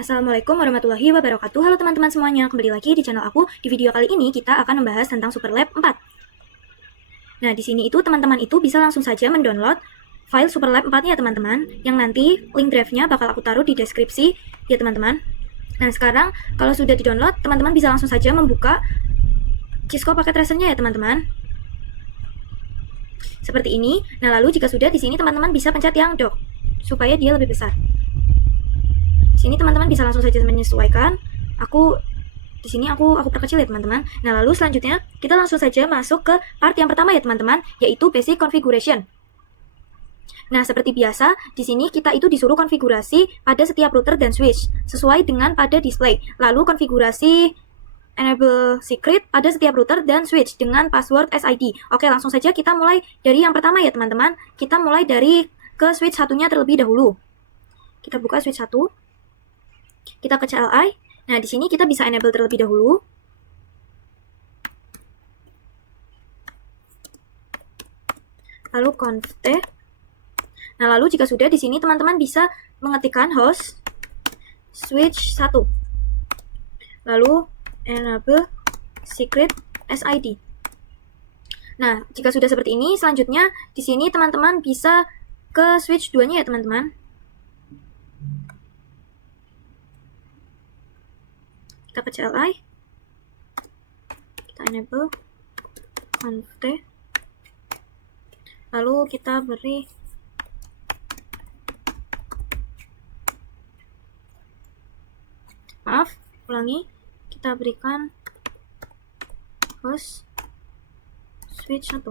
Assalamualaikum warahmatullahi wabarakatuh. Halo teman-teman semuanya, kembali lagi di channel aku. Di video kali ini kita akan membahas tentang Superlab 4. Nah, di sini itu teman-teman itu bisa langsung saja mendownload file Superlab 4 ya teman-teman, yang nanti link drive-nya bakal aku taruh di deskripsi ya teman-teman. Nah, sekarang kalau sudah di-download, teman-teman bisa langsung saja membuka Cisco paket tracernya ya teman-teman. Seperti ini. Nah, lalu jika sudah di sini teman-teman bisa pencet yang dock supaya dia lebih besar. Sini teman-teman bisa langsung saja menyesuaikan. Di sini aku perkecil ya teman-teman. Nah, lalu selanjutnya kita langsung saja masuk ke part yang pertama ya teman-teman, yaitu basic configuration. Nah, seperti biasa, di sini kita itu disuruh konfigurasi pada setiap router dan switch sesuai dengan pada display. Lalu konfigurasi enable secret pada setiap router dan switch dengan password SID. Oke, langsung saja kita mulai dari yang pertama ya teman-teman. Kita mulai dari ke switch satunya terlebih dahulu. Kita buka switch 1. Kita ke CLI. Nah, di sini kita bisa enable terlebih dahulu. Lalu conft. Nah, lalu jika sudah di sini teman-teman bisa mengetikkan host switch 1. Lalu enable secret SID. Nah, jika sudah seperti ini, selanjutnya di sini teman-teman bisa ke switch 2-nya ya teman-teman. Kita ke CLI, kita enable conft, lalu kita beri ulangi, kita berikan host switch 1,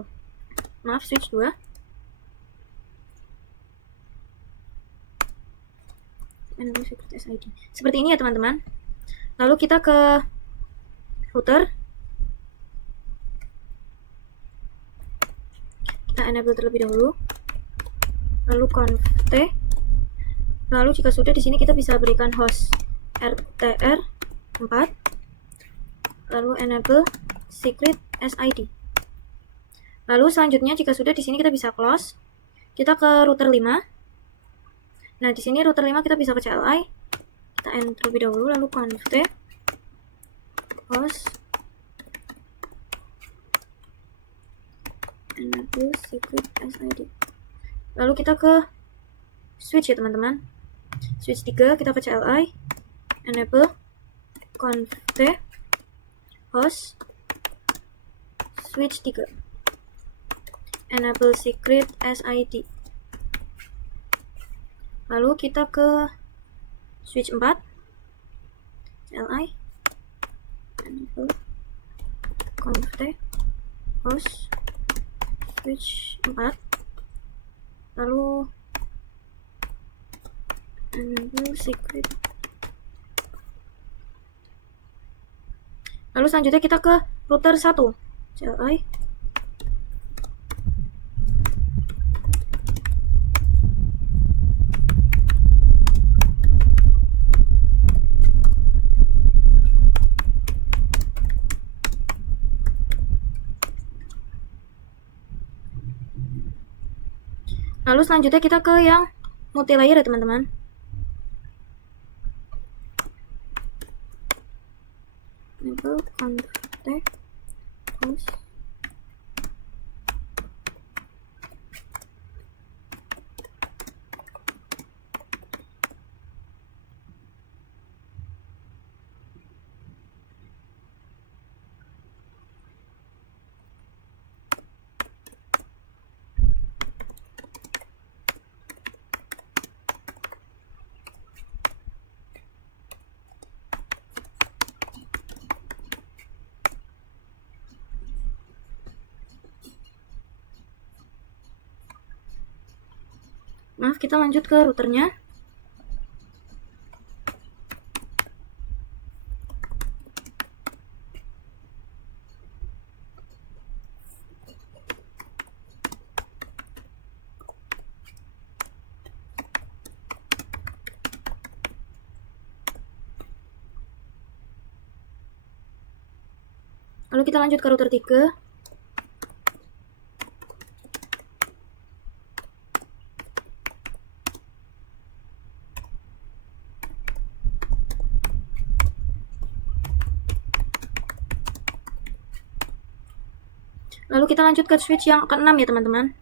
switch 2, enable secret SID. Seperti ini ya teman-teman. Lalu kita ke router, kita enable terlebih dahulu, lalu conft, lalu jika sudah di sini kita bisa berikan host RTR 4, lalu enable secret SID. Lalu selanjutnya jika sudah di sini kita bisa close, kita ke router 5. Nah, di sini router 5 kita bisa ke CLI, kita enter terlebih dahulu, lalu conft host enable secret SID. Lalu kita ke switch ya teman-teman. Switch 3 kita ke CLI, enable conft host switch 3, enable secret SID. Lalu kita ke switch 4, CLI, enable conft host switch 4, lalu enable secret. Lalu selanjutnya kita ke router 1, CLI, lalu selanjutnya kita ke yang multi layer ya teman-teman. Enable conft host kita lanjut ke routernya. Lalu kita lanjut ke router 3. Lalu kita lanjut ke switch yang ke-6 ya teman-teman.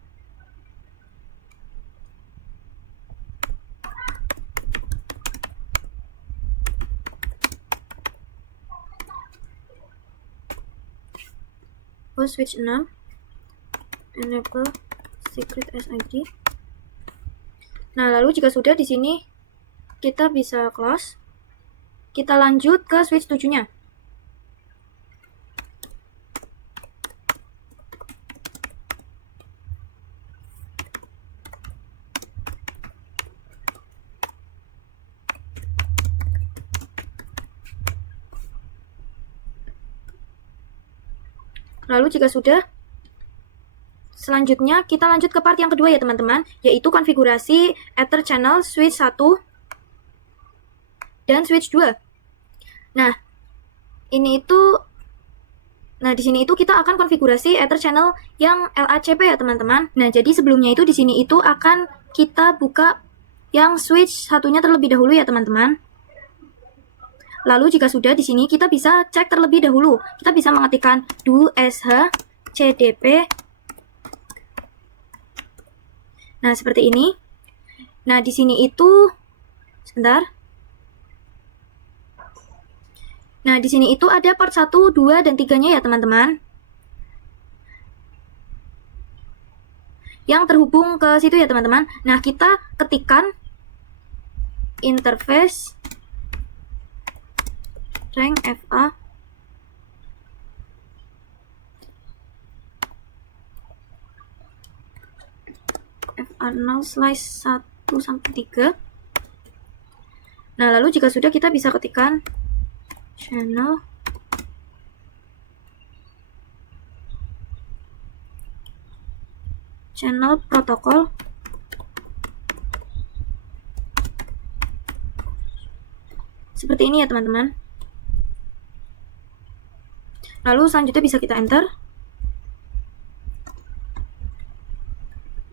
Switch 6, enable secret SID. Nah, lalu jika sudah, di sini kita bisa close. Kita lanjut ke switch 7-nya. Lalu jika sudah, selanjutnya kita lanjut ke part yang kedua ya teman-teman, yaitu konfigurasi Ether channel switch 1 dan switch 2. Nah, di sini itu kita akan konfigurasi Ether channel yang LACP ya teman-teman. Nah, jadi sebelumnya itu di sini itu akan kita buka yang switch satunya terlebih dahulu ya teman-teman. Lalu jika sudah, di sini kita bisa cek terlebih dahulu. Kita bisa mengetikkan do sh cdp. Nah, seperti ini. Nah, di sini itu sebentar. Nah, di sini itu ada part 1, 2 dan 3-nya ya, teman-teman. Yang terhubung ke situ ya, teman-teman. Nah, kita ketikkan interface rank FA FA0/1-3. Nah, lalu jika sudah, kita bisa ketikkan channel protokol seperti ini ya teman-teman. Lalu selanjutnya bisa kita enter.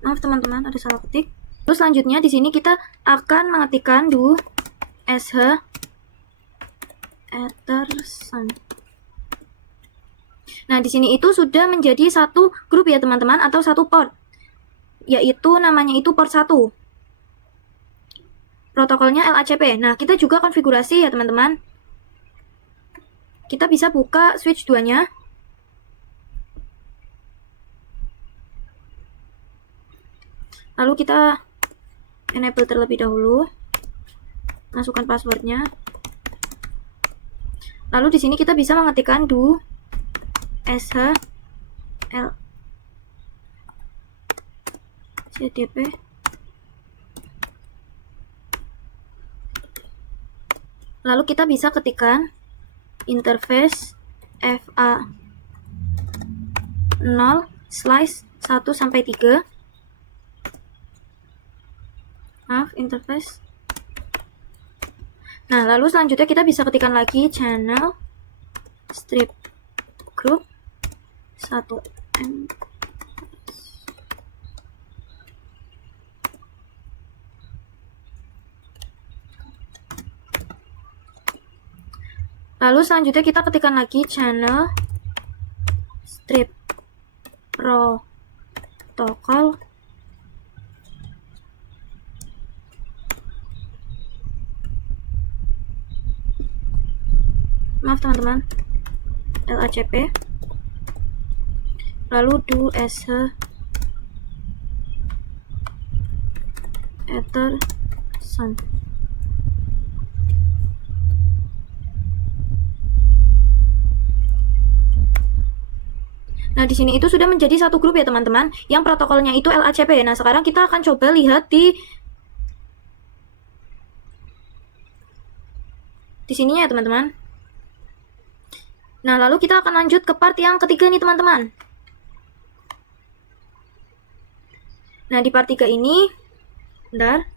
Maaf teman-teman, ada salah ketik. Terus selanjutnya di sini kita akan mengetikkan do sh ethersun. Nah, di sini itu sudah menjadi satu grup ya teman-teman, atau satu port. Yaitu namanya itu port 1. Protokolnya LACP. Nah, kita juga konfigurasi ya teman-teman. Kita bisa buka switch 2-nya. Lalu kita enable terlebih dahulu. Masukkan passwordnya. Lalu di sini kita bisa mengetikkan do sh cdp. Lalu kita bisa ketikkan interface FA 0/1-3. Maaf, interface. Nah, lalu selanjutnya kita bisa ketikkan lagi channel strip group 1M. Lalu selanjutnya kita ketikkan lagi channel strip protokol maaf teman-teman, LACP. Lalu do sh ethersun. Nah, di sini itu sudah menjadi satu grup ya teman-teman, yang protokolnya itu LACP. Nah, sekarang kita akan coba lihat di sini ya teman-teman. Nah, lalu kita akan lanjut ke part yang ketiga nih teman-teman. Nah, di part 3 ini, bentar.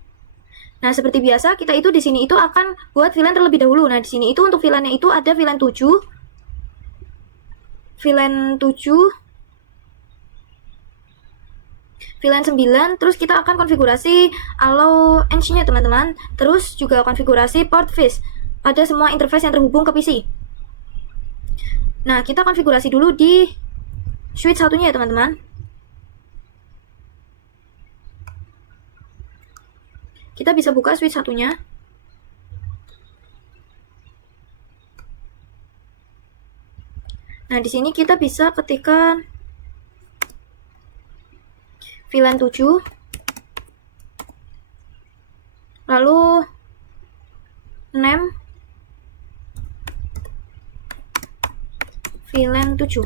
Nah, seperti biasa kita itu di sini itu akan buat VLAN terlebih dahulu. Nah, di sini itu untuk VLAN-nya itu ada VLAN 7, VLAN 9, terus kita akan konfigurasi allow edge-nya teman-teman. Terus juga konfigurasi port fish pada semua interface yang terhubung ke PC. Nah, kita konfigurasi dulu di switch satunya ya teman-teman. Kita bisa buka switch satunya. Nah, di sini kita bisa ketikkan VLAN 7. Lalu name VLAN 7.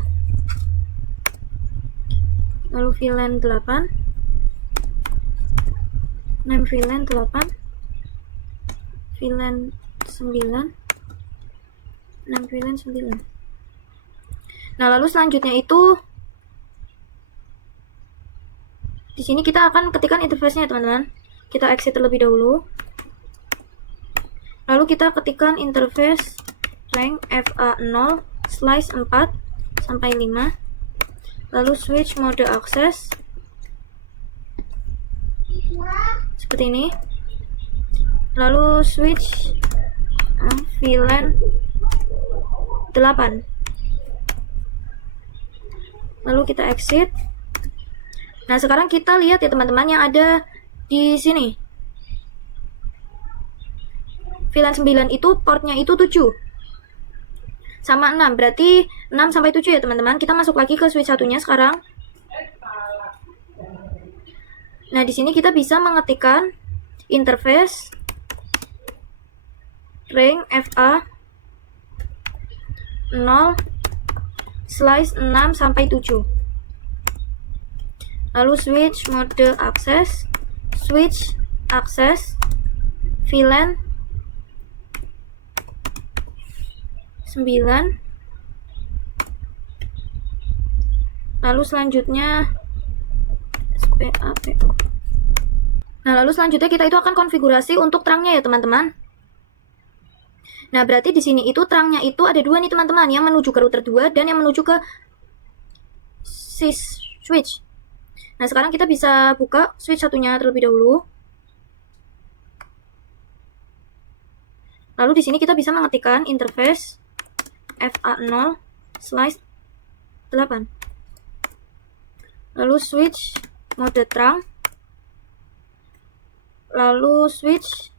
Lalu VLAN 8. Name VLAN 8. VLAN 9. Name VLAN 9. Nah, lalu selanjutnya itu di sini kita akan ketikkan interface-nya, teman-teman. Kita exit terlebih dahulu. Lalu kita ketikkan interface rank FA0 slice 4 sampai 5. Lalu switch mode access. Seperti ini. Lalu switch VLAN 8. Lalu kita exit. Nah, sekarang kita lihat ya teman-teman yang ada di sini. VLAN 9 itu portnya itu 7 sama 6, berarti 6 sampai 7 ya teman-teman. Kita masuk lagi ke switch satunya sekarang. Nah, di sini kita bisa mengetikkan interface ring FA 0 slice 6 sampai 7. Lalu switch mode access, switch access VLAN 9. Lalu selanjutnya SPAPO. Nah, lalu selanjutnya kita itu akan konfigurasi untuk terangnya ya teman-teman. Nah, berarti di sini itu terangnya itu ada dua nih teman-teman, yang menuju ke router 2 dan yang menuju ke sys switch. Nah, sekarang kita bisa buka switch satunya terlebih dahulu. Lalu di sini kita bisa mengetikkan interface FA0 slice 8. Lalu switch mode terang. Lalu switch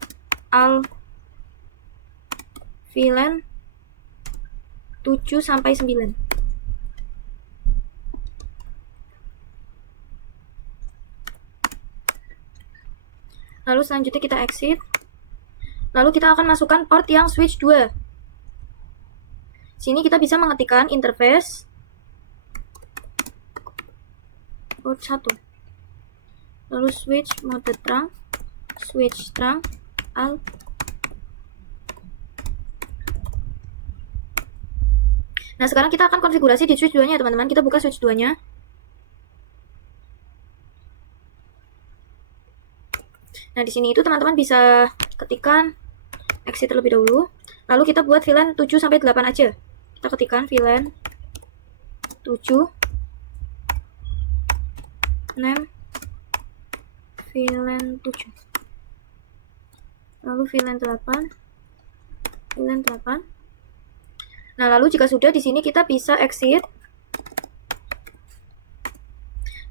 al VLAN 7 sampai 9. Lalu selanjutnya kita exit. Lalu kita akan masukkan port yang switch 2. Sini kita bisa mengetikkan interface port 1. Lalu switch mode terang, switch terang, al. Nah, sekarang kita akan konfigurasi di switch 2-nya ya teman-teman. Kita buka switch 2-nya. Nah, di sini itu teman-teman bisa ketikkan exit terlebih dahulu. Lalu kita buat VLAN 7 sampai 8 aja. Kita ketikkan VLAN 7. Name VLAN 7. Lalu VLAN 8. VLAN 8. Nah, lalu jika sudah di sini kita bisa exit.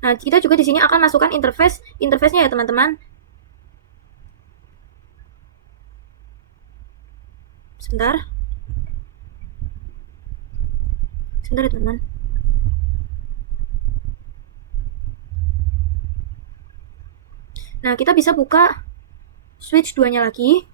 Nah, kita juga di sini akan masukkan interface-nya ya teman-teman. Sebentar. Sebentar ya teman-teman. Nah, kita bisa buka switch 2-nya lagi.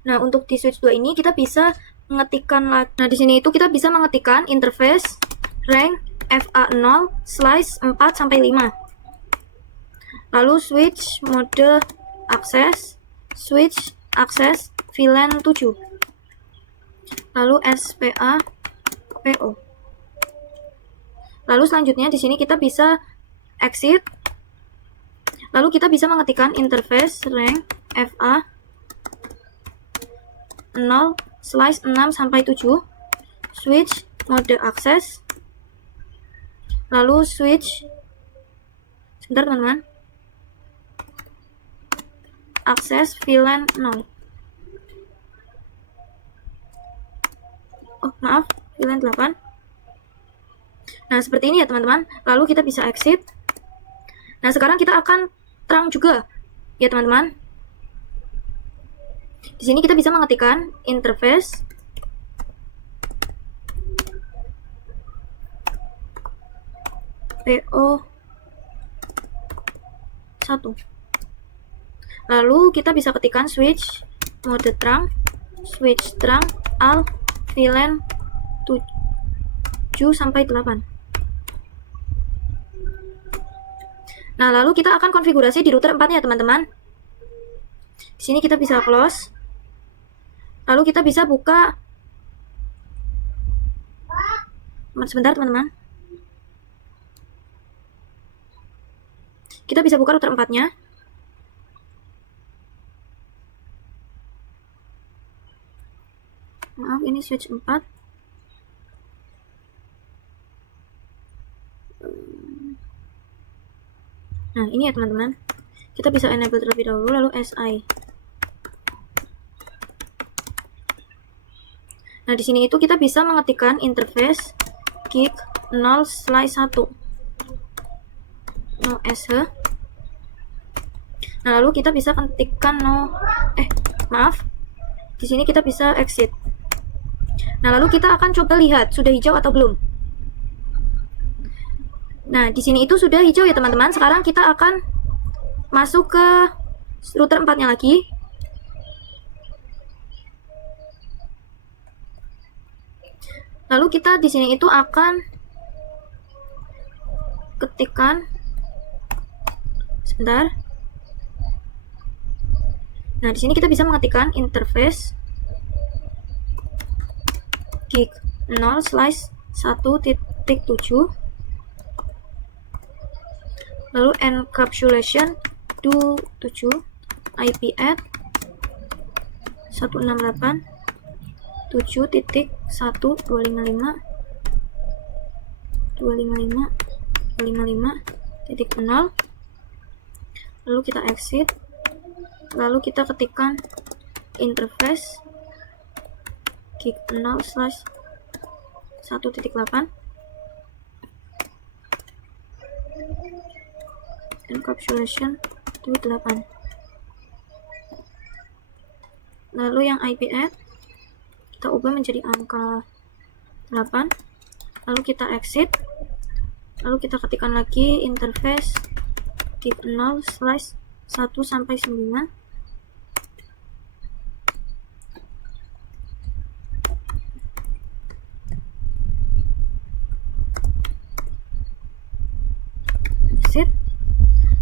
Nah, untuk di switch 2 ini kita bisa mengetikkan lagi. Nah, di sini itu kita bisa mengetikkan interface rank FA0 slice 4 sampai 5. Lalu switch mode access, switch access VLAN 7. Lalu SPAPO. Lalu selanjutnya di sini kita bisa exit. Lalu kita bisa mengetikkan interface rank FA 0 slice 6 sampai 7, switch mode access, lalu switch, sebentar teman-teman, access VLAN 0. Oh, maaf, VLAN 8. Nah, seperti ini ya teman-teman. Lalu kita bisa exit. Nah, sekarang kita akan terang juga ya teman-teman. Di sini kita bisa mengetikkan interface PO1. Lalu kita bisa ketikkan switch mode terang, switch terang, al, VLAN 7 sampai 8. Nah, lalu kita akan konfigurasi di router 4-nya, teman-teman. Di sini kita bisa close. Lalu kita bisa buka. Sebentar, teman-teman. Kita bisa buka router 4-nya. Maaf, ini switch 4. Nah, ini ya teman-teman. Kita bisa enable terlebih dahulu, lalu SI. Nah, di sini itu kita bisa mengetikkan interface gig 0/1. No SH. Nah, lalu kita bisa ketikkan maaf. Di sini kita bisa exit. Nah, lalu kita akan coba lihat sudah hijau atau belum. Nah, di sini itu sudah hijau ya teman-teman. Sekarang kita akan masuk ke router 4-nya lagi. Lalu kita di sini itu akan ketikkan sebentar. Nah, di sini kita bisa mengetikkan interface gig 0/1.7. Lalu encapsulation do 7 IP at 168.7.255.255.255.0. Lalu kita exit. Lalu kita ketikkan interface gig 0/1.8 encapsulation to 8. Lalu yang IP add kita ubah menjadi angka 8. Lalu kita exit. Lalu kita ketikkan lagi interface gig 0/1 sampai 9. Exit.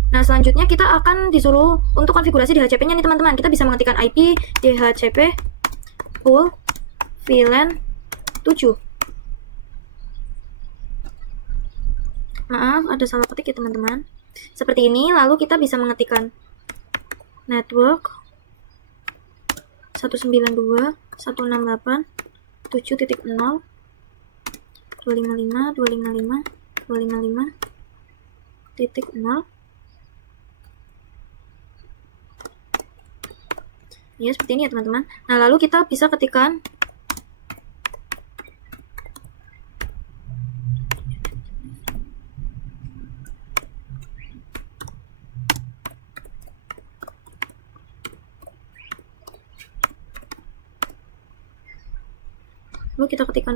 Nah, selanjutnya kita akan disuruh untuk konfigurasi DHCP-nya nih teman-teman. Kita bisa mengetikkan IP DHCP pool VLAN 7. Maaf, ada salah ketik ya teman-teman. Seperti ini, lalu kita bisa mengetikkan network 192.168.7.0 255.255.255.0. Ya, seperti ini ya teman-teman. Nah, lalu kita bisa ketikkan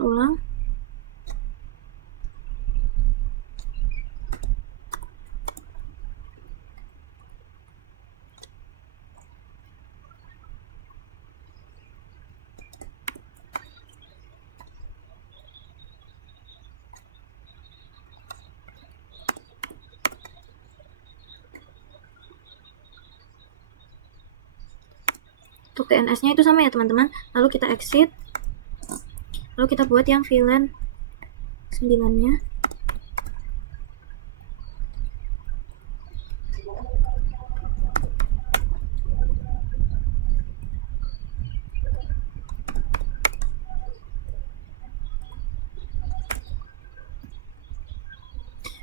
ulang. Untuk DNS-nya itu sama ya teman-teman. Lalu kita exit. Lalu kita buat yang VLAN 9-nya.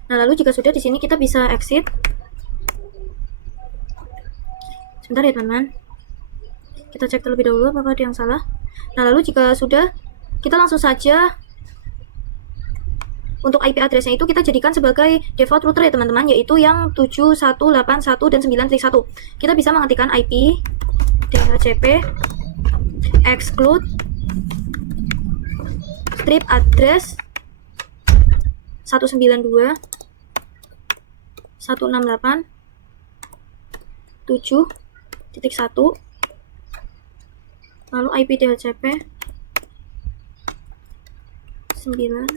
Nah, lalu jika sudah di sini kita bisa exit. Sebentar ya teman-teman. Kita cek terlebih dahulu apakah ada yang salah. Nah, lalu jika sudah, kita langsung saja untuk IP address-nya itu kita jadikan sebagai default router ya teman-teman, yaitu yang 7181 dan 9.1. Kita bisa mengetikkan IP DHCP exclude strip address 192 168 7.1, lalu IP DHCP 9.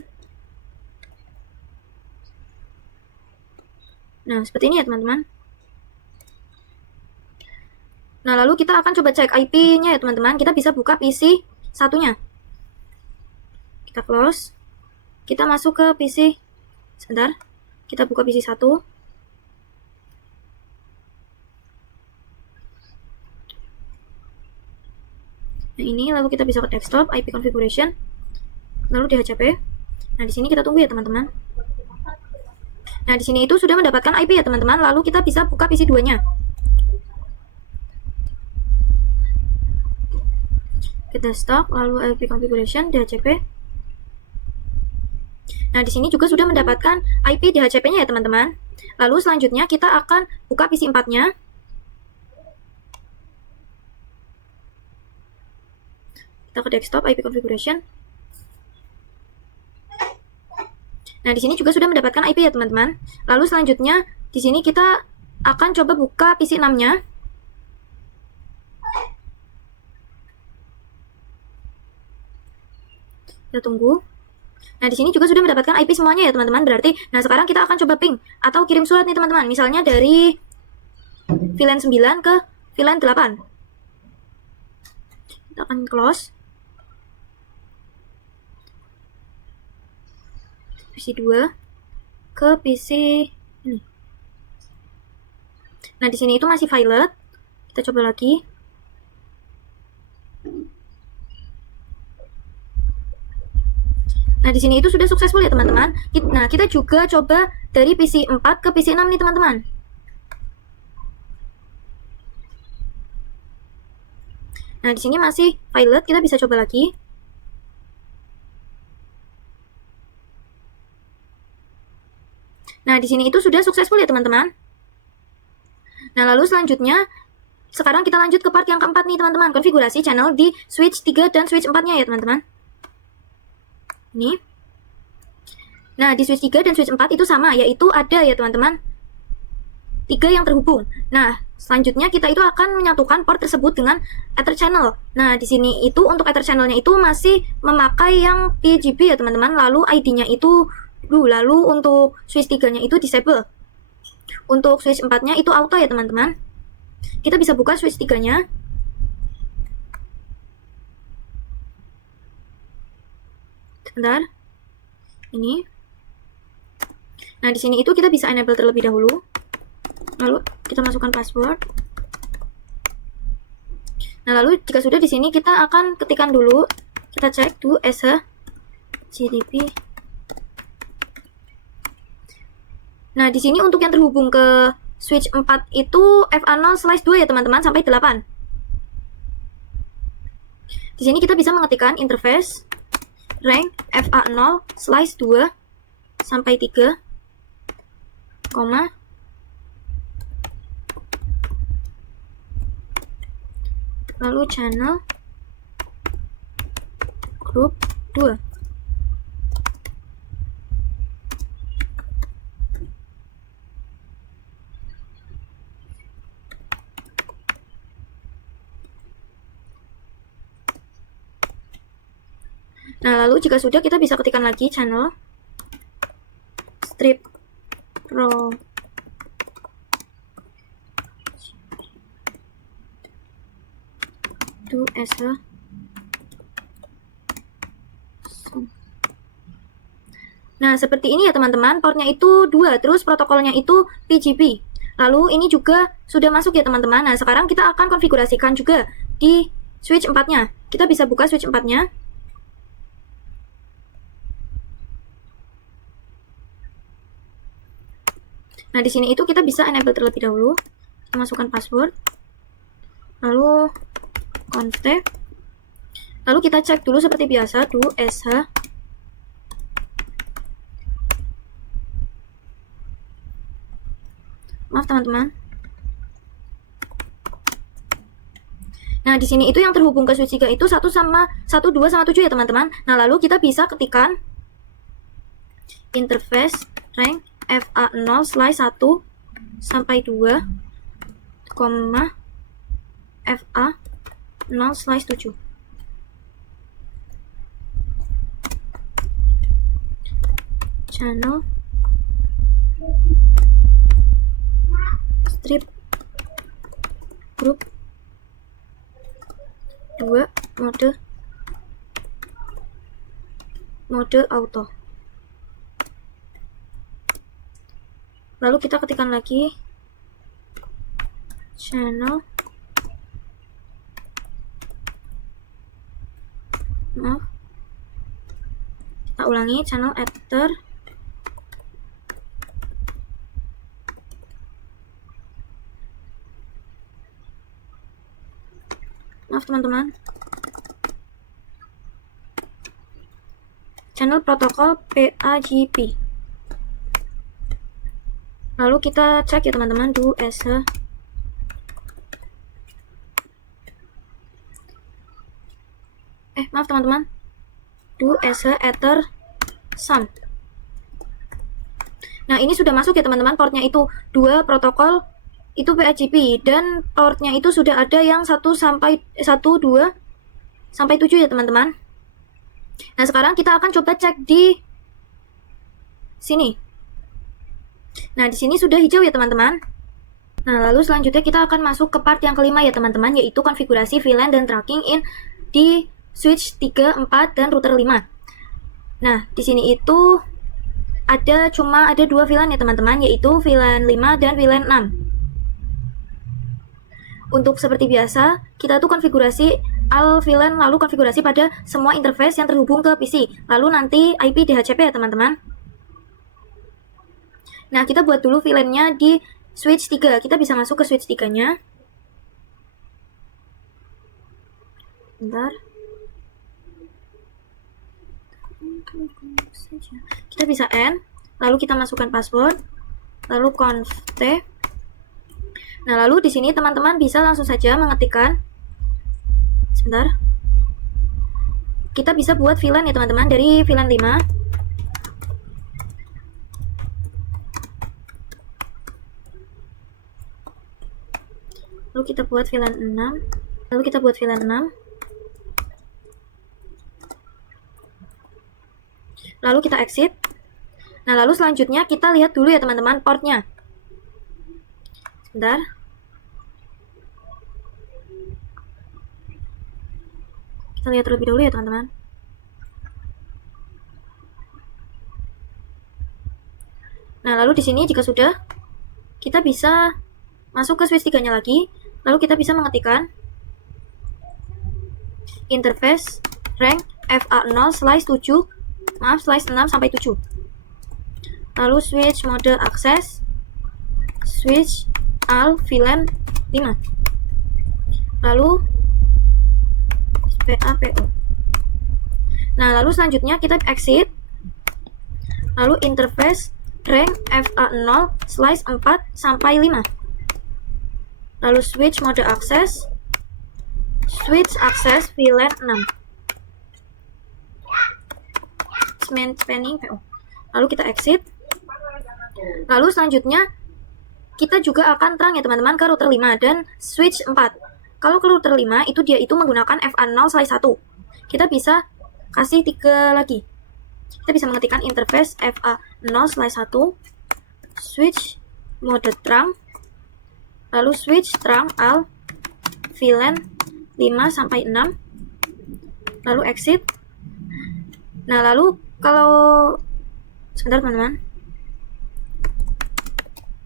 Nah, seperti ini ya teman-teman. Nah, lalu kita akan coba cek IP-nya ya teman-teman. Kita bisa buka PC satunya. Kita close. Kita masuk ke PC. Sebentar. Kita buka PC 1. Nah, ini lalu kita bisa ke desktop, IP configuration, lalu DHCP. Nah, di sini kita tunggu ya teman-teman. Nah, di sini itu sudah mendapatkan IP ya teman-teman. Lalu kita bisa buka PC 2-nya. Ke desktop, lalu IP configuration, DHCP. Nah, di sini juga sudah mendapatkan IP DHCP-nya ya teman-teman. Lalu selanjutnya kita akan buka PC 4-nya. Kita ke desktop, IP configuration. Nah, di sini juga sudah mendapatkan IP ya teman-teman. Lalu selanjutnya di sini kita akan coba buka PC 6-nya. Kita tunggu. Nah, di sini juga sudah mendapatkan IP semuanya ya teman-teman. Berarti, nah sekarang kita akan coba ping atau kirim surat nih teman-teman. Misalnya dari VLAN 9 ke VLAN 8. Kita akan close. PC 2 ke PC ini. Nah, di sini itu masih violet. Kita coba lagi. Nah, di sini itu sudah successful ya teman-teman. Nah, kita juga coba dari PC 4 ke PC 6 nih teman-teman. Nah, di sini masih violet. Kita bisa coba lagi. Nah, di sini itu sudah successful ya teman-teman. Nah, lalu selanjutnya sekarang kita lanjut ke part yang keempat nih teman-teman. Konfigurasi channel di switch 3 dan switch 4-nya ya teman-teman. Ini. Nah, di switch 3 dan switch 4 itu sama, yaitu ada ya teman-teman 3 yang terhubung. Nah, selanjutnya kita itu akan menyatukan port tersebut dengan Ether channel. Nah, di sini itu untuk Ether channelnya itu masih memakai yang PGP ya teman-teman. Lalu ID-nya itu lalu untuk switch 3-nya itu disable. Untuk switch 4-nya itu auto ya teman-teman. Kita bisa buka switch 3-nya. Sebentar. Ini. Nah, di sini itu kita bisa enable terlebih dahulu. Lalu kita masukkan password. Nah, lalu jika sudah di sini kita akan ketikkan dulu. Kita cek to as a GDP. Nah, di sini untuk yang terhubung ke switch 4 itu FA0/2 ya teman-teman sampai 8. Di sini kita bisa mengetikkan interface rank FA0/2 sampai 3, lalu channel group 2. Nah, lalu jika sudah kita bisa ketikkan lagi channel strip pro to as a. Nah, seperti ini ya teman-teman, portnya itu 2, terus protokolnya itu PGP. Lalu ini juga sudah masuk ya teman-teman. Nah, sekarang kita akan konfigurasikan juga di switch 4-nya. Kita bisa buka switch 4-nya. Nah, di sini itu kita bisa enable terlebih dahulu. Kita masukkan password. Lalu config. Lalu kita cek dulu seperti biasa do sh Maaf teman-teman. Nah, di sini itu yang terhubung ke switch 3 itu 1 sama 1, 2 sama 7 ya teman-teman. Nah, lalu kita bisa ketikkan interface rank FA0 slice 1 sampai 2, FA0 slice 7. Channel strip group 2 mode auto. Lalu kita ketikkan lagi channel kita ulangi channel ether teman-teman, channel protokol PAGP. Lalu kita cek ya teman-teman, do as a teman-teman, do as a ether sum. Nah, ini sudah masuk ya teman-teman, portnya itu 2 protokol itu PAGP, dan portnya itu sudah ada yang 1, 2 sampai 7 ya teman-teman. Nah, sekarang kita akan coba cek di sini. Nah, di sini sudah hijau ya teman-teman. Nah, lalu selanjutnya kita akan masuk ke part yang kelima ya teman-teman, yaitu konfigurasi VLAN dan tracking in di switch 3, 4, dan router 5. Nah, di sini itu cuma ada 2 VLAN ya teman-teman, yaitu VLAN 5 dan VLAN 6. Untuk seperti biasa, kita tuh konfigurasi al VLAN, lalu konfigurasi pada semua interface yang terhubung ke PC, lalu nanti IP DHCP ya teman-teman. Nah, kita buat dulu VLAN-nya di switch 3. Kita bisa masuk ke switch 3-nya. Bentar. Kita bisa N, lalu kita masukkan password, lalu conf T. Nah, lalu di sini teman-teman bisa langsung saja mengetikkan, sebentar, kita bisa buat VLAN ya teman-teman, dari VLAN 5. Lalu kita buat VLAN 6. Lalu kita buat VLAN 6. Lalu kita exit. Nah, lalu selanjutnya kita lihat dulu ya teman-teman portnya. Sebentar. Kita lihat terlebih dahulu ya teman-teman. Nah, lalu di sini jika sudah, kita bisa masuk ke switch 3-nya lagi. Lalu kita bisa mengetikkan interface rank FA0 slice 7, slice 6 sampai 7. Lalu switch mode access, switch al VLAN 5. Lalu PAPO. Nah, lalu selanjutnya kita exit. Lalu interface rank FA0 slice 4 sampai 5. Lalu switch mode access, switch access VLAN 6. Spanning PO. Lalu kita exit. Lalu selanjutnya kita juga akan terang ya teman-teman ke router 5 dan switch 4. Kalau ke router 5 itu dia itu menggunakan FA0 slice 1. Kita bisa kasih 3 lagi. Kita bisa mengetikkan interface FA0 slice 1, switch mode terang, lalu switch terang al VLAN 5 sampai 6, lalu exit. Nah, lalu kalau sebentar teman-teman.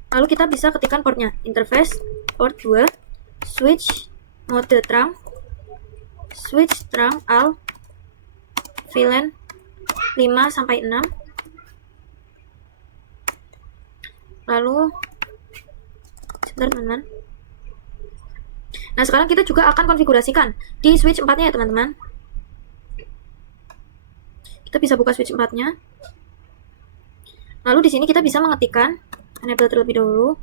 Lalu kita bisa ketikkan portnya, interface port 2, switch mode terang, switch terang al VLAN 5 sampai 6. Lalu sebentar teman-teman. Nah, sekarang kita juga akan konfigurasikan di switch 4-nya ya teman-teman. Kita bisa buka switch 4-nya. Lalu di sini kita bisa mengetikkan enable terlebih dahulu.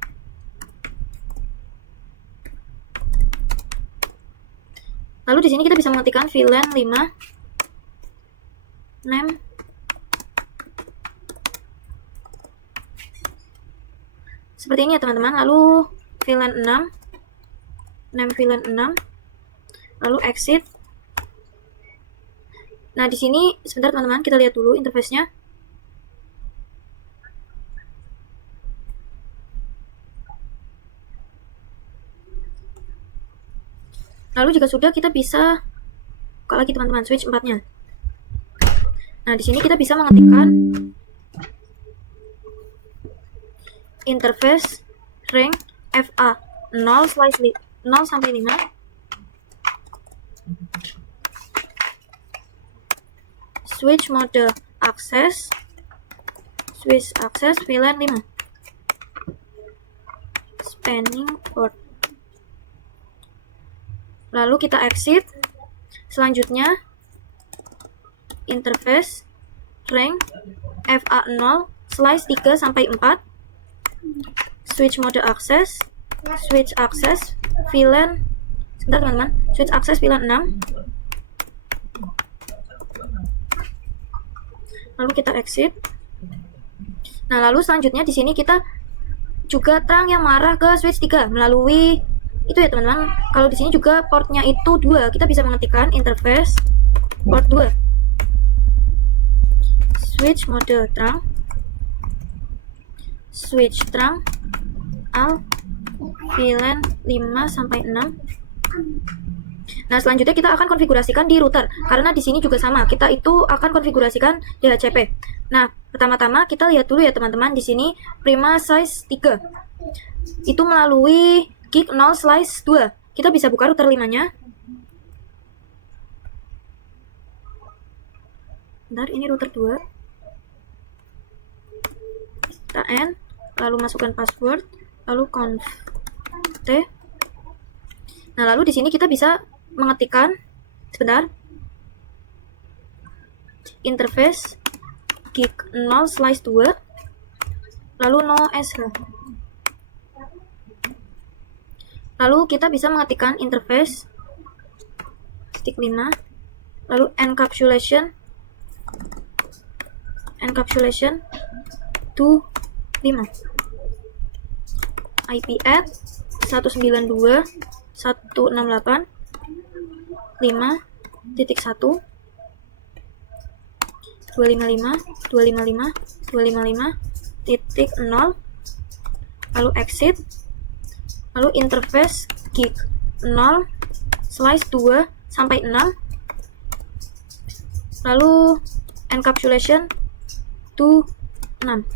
Lalu di sini kita bisa mengetikkan VLAN 5 name seperti ini ya teman-teman. Lalu VLAN 6 name VLAN 6, lalu exit. Nah, di sini sebentar teman-teman, kita lihat dulu interface-nya. Lalu jika sudah, kita bisa buka lagi teman-teman switch 4-nya. Nah, di sini kita bisa mengetikkan interface rank FA 0 sampai 5. Switch mode access VLAN 5. Spanning port. Lalu kita exit. Selanjutnya interface rank FA0 3 sampai 4. Switch mode access VLAN. Sebentar teman-teman. Switch access VLAN 6. Lalu kita exit. Nah, lalu selanjutnya di sini kita juga terang yang mengarah ke switch 3 melalui itu ya teman-teman. Kalau di sini juga portnya itu 2, kita bisa mengetikkan interface port 2. Switch mode terang, switch terang al VLAN 5 sampai 6. Nah, selanjutnya kita akan konfigurasikan di router, karena di sini juga sama, kita itu akan konfigurasikan DHCP. Nah, pertama-tama kita lihat dulu ya teman-teman, di sini Prima size 3 itu melalui gig 0/2. Kita bisa buka router 5-nya. Bentar, ini router 2. Kita N, lalu masukkan password, lalu conf t. Nah, lalu di sini kita bisa mengetikkan sebentar interface gig 0/2 lalu no sh. Lalu kita bisa mengetikkan interface stick 5 lalu encapsulation to 5 IP at 192.168.5.255.255.255.0 lalu exit, lalu interface gig 0/2 sampai 6 lalu encapsulation to 6.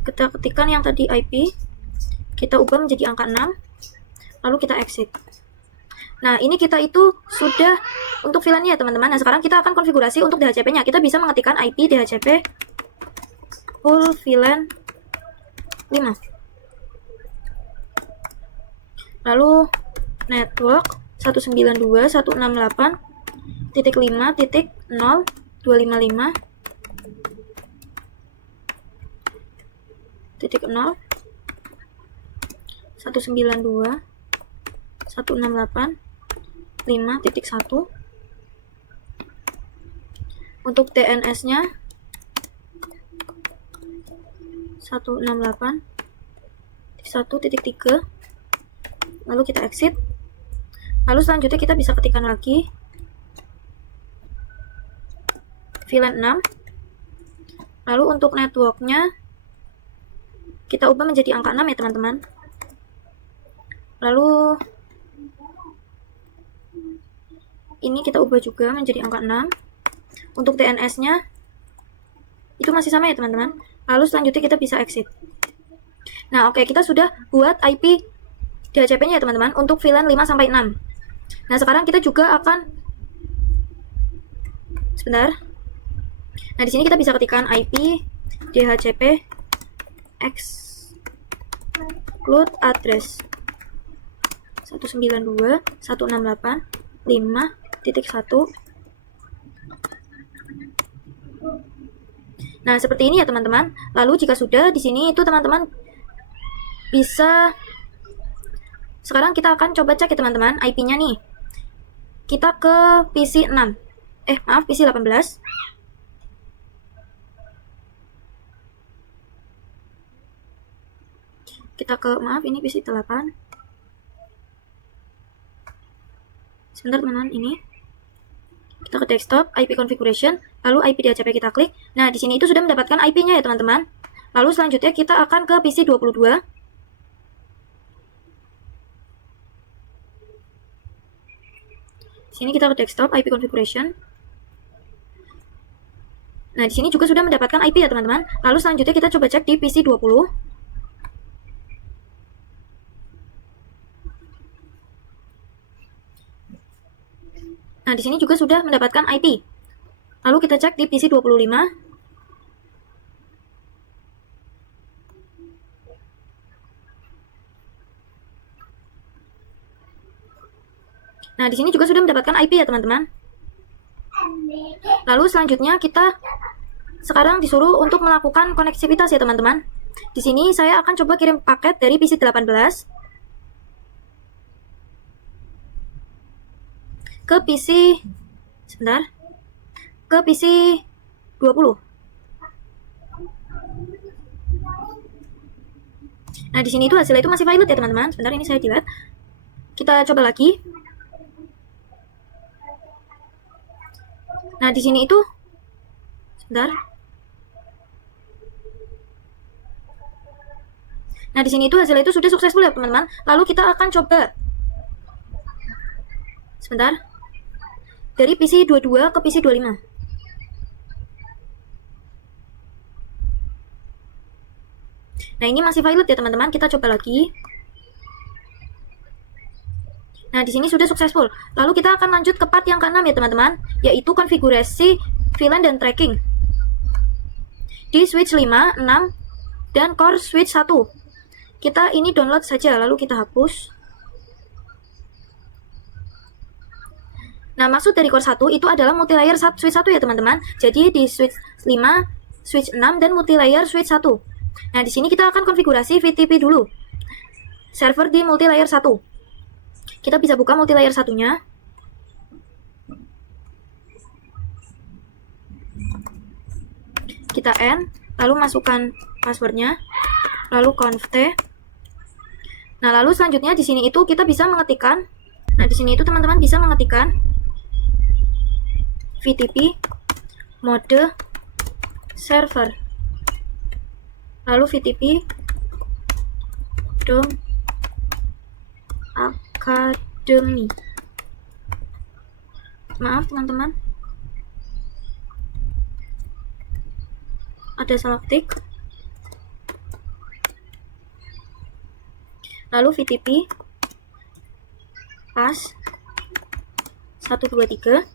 Kita ketikkan yang tadi IP, kita ubah menjadi angka 6, lalu kita exit. Nah, ini kita itu sudah untuk VLAN-nya ya teman-teman. Nah, sekarang kita akan konfigurasi untuk DHCP-nya. Kita bisa mengetikkan IP DHCP full VLAN 5. Lalu network 192.168.0.255.0 192.168.5.1. Untuk DNS-nya 168.1.3. Lalu kita exit. Lalu selanjutnya kita bisa ketikkan lagi VLAN 6. Lalu untuk networknya kita ubah menjadi angka 6 ya teman-teman. Lalu ini kita ubah juga menjadi angka 6. Untuk DNS-nya itu masih sama ya teman-teman. Lalu selanjutnya kita bisa exit. Nah, oke, kita sudah buat IP DHCP-nya ya teman-teman untuk VLAN 5 sampai 6. Nah, sekarang kita juga akan sebentar. Nah, di sini kita bisa ketikkan IP DHCP exclude address 192.168.5.1. Nah, seperti ini ya teman-teman. Lalu jika sudah di sini itu teman-teman bisa Sekarang kita akan coba cek ya teman-teman IP-nya nih. Kita ke PC 6. PC 18. Kita ke, ini PC 8. Sebentar teman-teman, ini. Kita ke desktop, IP configuration, lalu IP DHCP kita klik. Nah, di sini itu sudah mendapatkan IP-nya ya teman-teman. Lalu selanjutnya kita akan ke PC 22. Sini kita ke desktop, IP configuration. Nah, di sini juga sudah mendapatkan IP ya teman-teman. Lalu selanjutnya kita coba cek di PC 20. Nah, di sini juga sudah mendapatkan IP. Lalu kita cek di PC 25. Nah, di sini juga sudah mendapatkan IP ya teman-teman. Lalu selanjutnya kita sekarang disuruh untuk melakukan konektivitas ya teman-teman. Di sini saya akan coba kirim paket dari PC 18 ke PC ke PC 20. Nah, di sini itu hasilnya itu masih valid ya teman-teman. Sebentar, ini saya delete. Kita coba lagi. Nah, di sini itu sebentar. Nah, di sini itu hasilnya itu sudah suksesful ya teman-teman. Lalu kita akan coba sebentar. Dari PC 22 ke PC 25. Nah, ini masih valid ya teman-teman. Kita coba lagi. Nah, di sini sudah successful. Lalu kita akan lanjut ke part yang ke-6 ya teman-teman, yaitu konfigurasi VLAN dan tracking. Di switch 5, 6, dan core switch 1. Kita ini download saja, lalu kita hapus. Nah, maksud dari core 1 itu adalah multilayer switch 1 ya teman-teman. Jadi di switch 5, switch 6, dan multilayer switch 1. Nah, di sini kita akan konfigurasi VTP dulu. Server di multilayer 1. Kita bisa buka multilayer satunya. Kita N, lalu masukkan passwordnya, lalu conft. Nah, lalu selanjutnya di sini itu kita bisa mengetikkan. Nah, di sini itu teman-teman bisa mengetikkan VTP mode server. Lalu VTP dom Academy. Maaf teman-teman, ada salah ketik. Lalu VTP pas 123.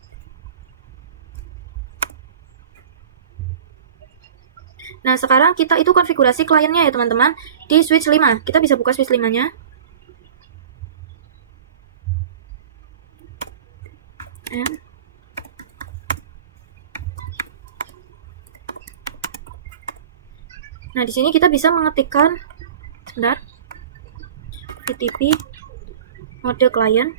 Nah, sekarang kita itu konfigurasi kliennya ya teman-teman di switch 5. Kita bisa buka switch 5-nya. Nah, di sini kita bisa mengetikkan sebentar. VTP mode client.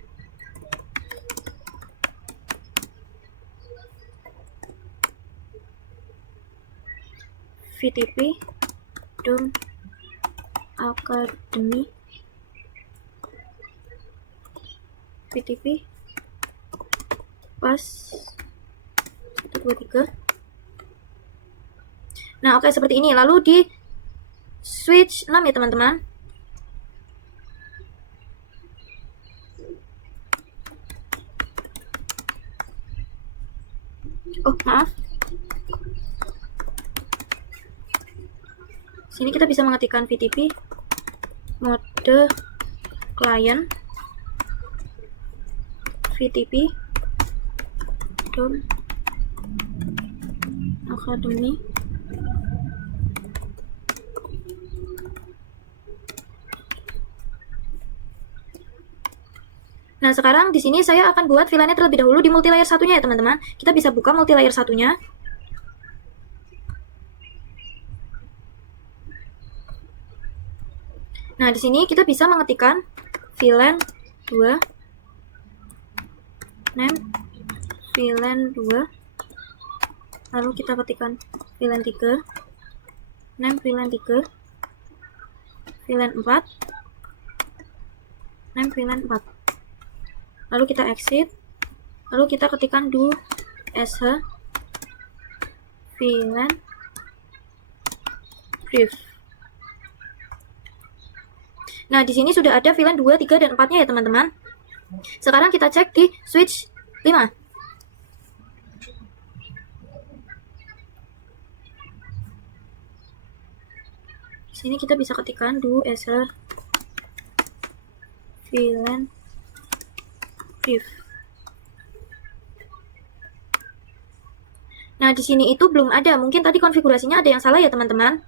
VTP dom Academy. VTP pas 123. Nah, oke, seperti ini. Lalu di switch 6 ya teman-teman. Oh, maaf. Sini kita bisa mengetikkan VTP mode client VTP dom Academy. Nah, sekarang di sini saya akan buat VLAN-nya terlebih dahulu di multilayer satunya ya teman-teman. Kita bisa buka multilayer satunya. Nah, di sini kita bisa mengetikkan VLAN 2, name VLAN 2, lalu kita ketikkan VLAN 3, name VLAN 3, VLAN 4, name VLAN 4, lalu kita exit, lalu kita ketikkan do sh VLAN brief. Nah, di sini sudah ada VLAN 2, 3, dan 4-nya ya teman-teman. Sekarang kita cek di switch 5. Di sini kita bisa ketikkan do sh VLAN brief. Nah, di sini itu belum ada. Mungkin tadi konfigurasinya ada yang salah ya, teman-teman.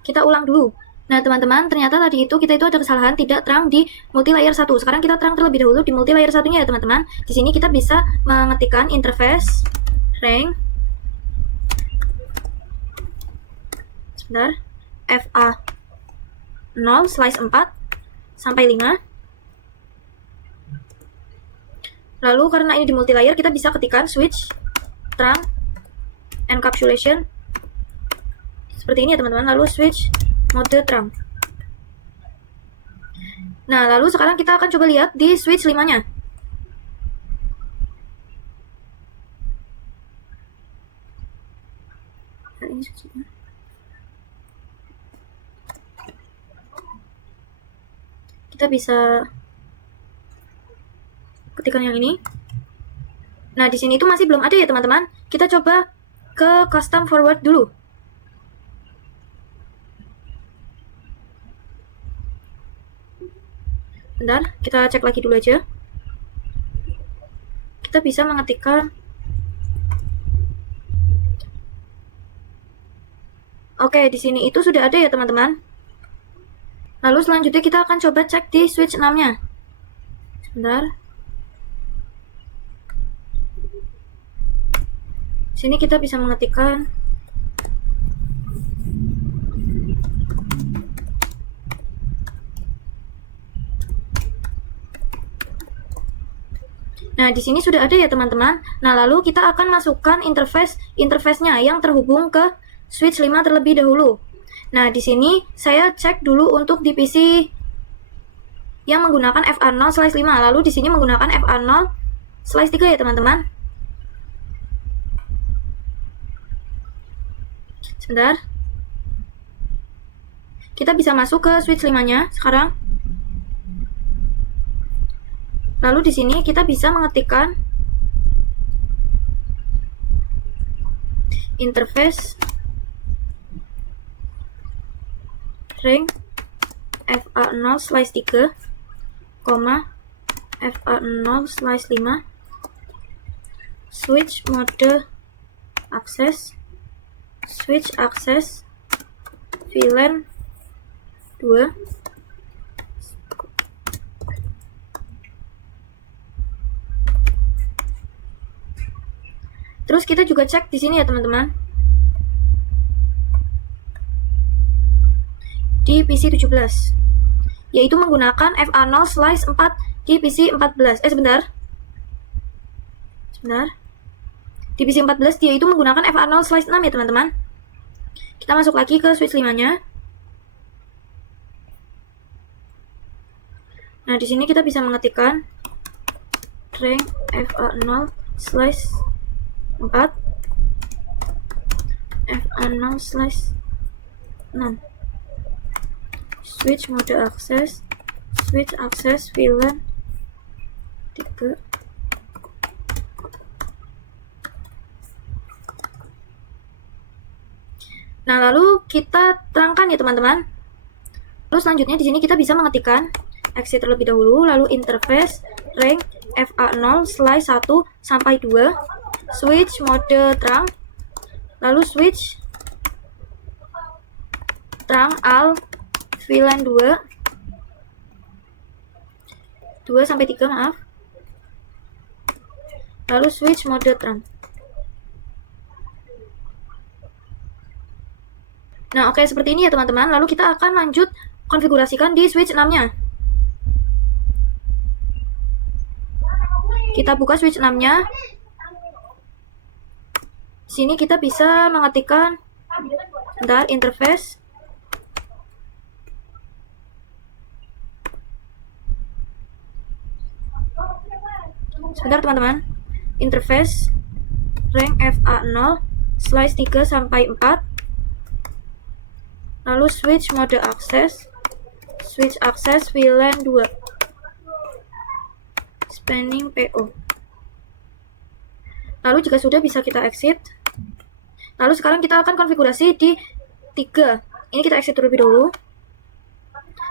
Kita ulang dulu. Nah, teman-teman, ternyata tadi kita itu ada kesalahan tidak terang di multi layer 1. Sekarang kita terang terlebih dahulu di multi layer 1-nya ya, teman-teman. Di sini kita bisa mengetikkan interface rank FA0/4 sampai 5. Lalu karena ini di multi layer, kita bisa ketikkan switch terang encapsulation seperti ini ya, teman-teman. Lalu switch mode terang. Nah, lalu sekarang kita akan coba lihat di switch 5-nya. Nah, ini switch-nya. Kita bisa ketikkan yang ini. Nah, di sini itu masih belum ada ya, teman-teman. Kita coba ke custom forward dulu. Bentar, kita cek lagi dulu aja. Kita bisa mengetikkan oke, di sini itu sudah ada ya, teman-teman. Lalu selanjutnya kita akan coba cek di switch 6-nya. Sebentar. Sini kita bisa mengetikkan nah, di sini sudah ada ya, teman-teman. Nah, lalu kita akan masukkan interface-nya yang terhubung ke switch 5 terlebih dahulu. Nah, di sini saya cek dulu untuk di PC yang menggunakan FA0/5. Lalu di sini menggunakan FA0/3 ya, teman-teman. Sebentar. Kita bisa masuk ke switch 5-nya sekarang. Lalu di sini kita bisa mengetikkan interface rank FA0/3, FA0/5, switch mode access, switch access VLAN 2, terus kita juga cek di sini ya, teman-teman, di PC 17, yaitu menggunakan FA0/4 di PC 14. Sebentar. Di PC 14 dia itu menggunakan FA0/6 ya, teman-teman. Kita masuk lagi ke switch 5-nya. Nah, di sini kita bisa mengetikkan rank FA0/4, FA0/6, switch mode access, VLAN 3. Nah, lalu kita terangkan ya, teman-teman. Lalu selanjutnya di sini kita bisa mengetikkan exit terlebih dahulu, lalu interface rank FA0/1 sampai 2, switch mode terang, lalu switch terang al VLAN 2 sampai 3, maaf. Lalu switch mode terang. Nah, oke, seperti ini ya, teman-teman. Lalu kita akan lanjut konfigurasikan di switch 6-nya. Kita buka switch 6-nya. Sini kita bisa mengetikkan interface. Sebentar teman-teman. Interface rank FA0 slice 3 sampai 4. Lalu switch mode access. Switch access VLAN 2. Spanning PO. Lalu jika sudah bisa kita exit. Lalu sekarang kita akan konfigurasi di 3. Ini kita exit terlebih dahulu.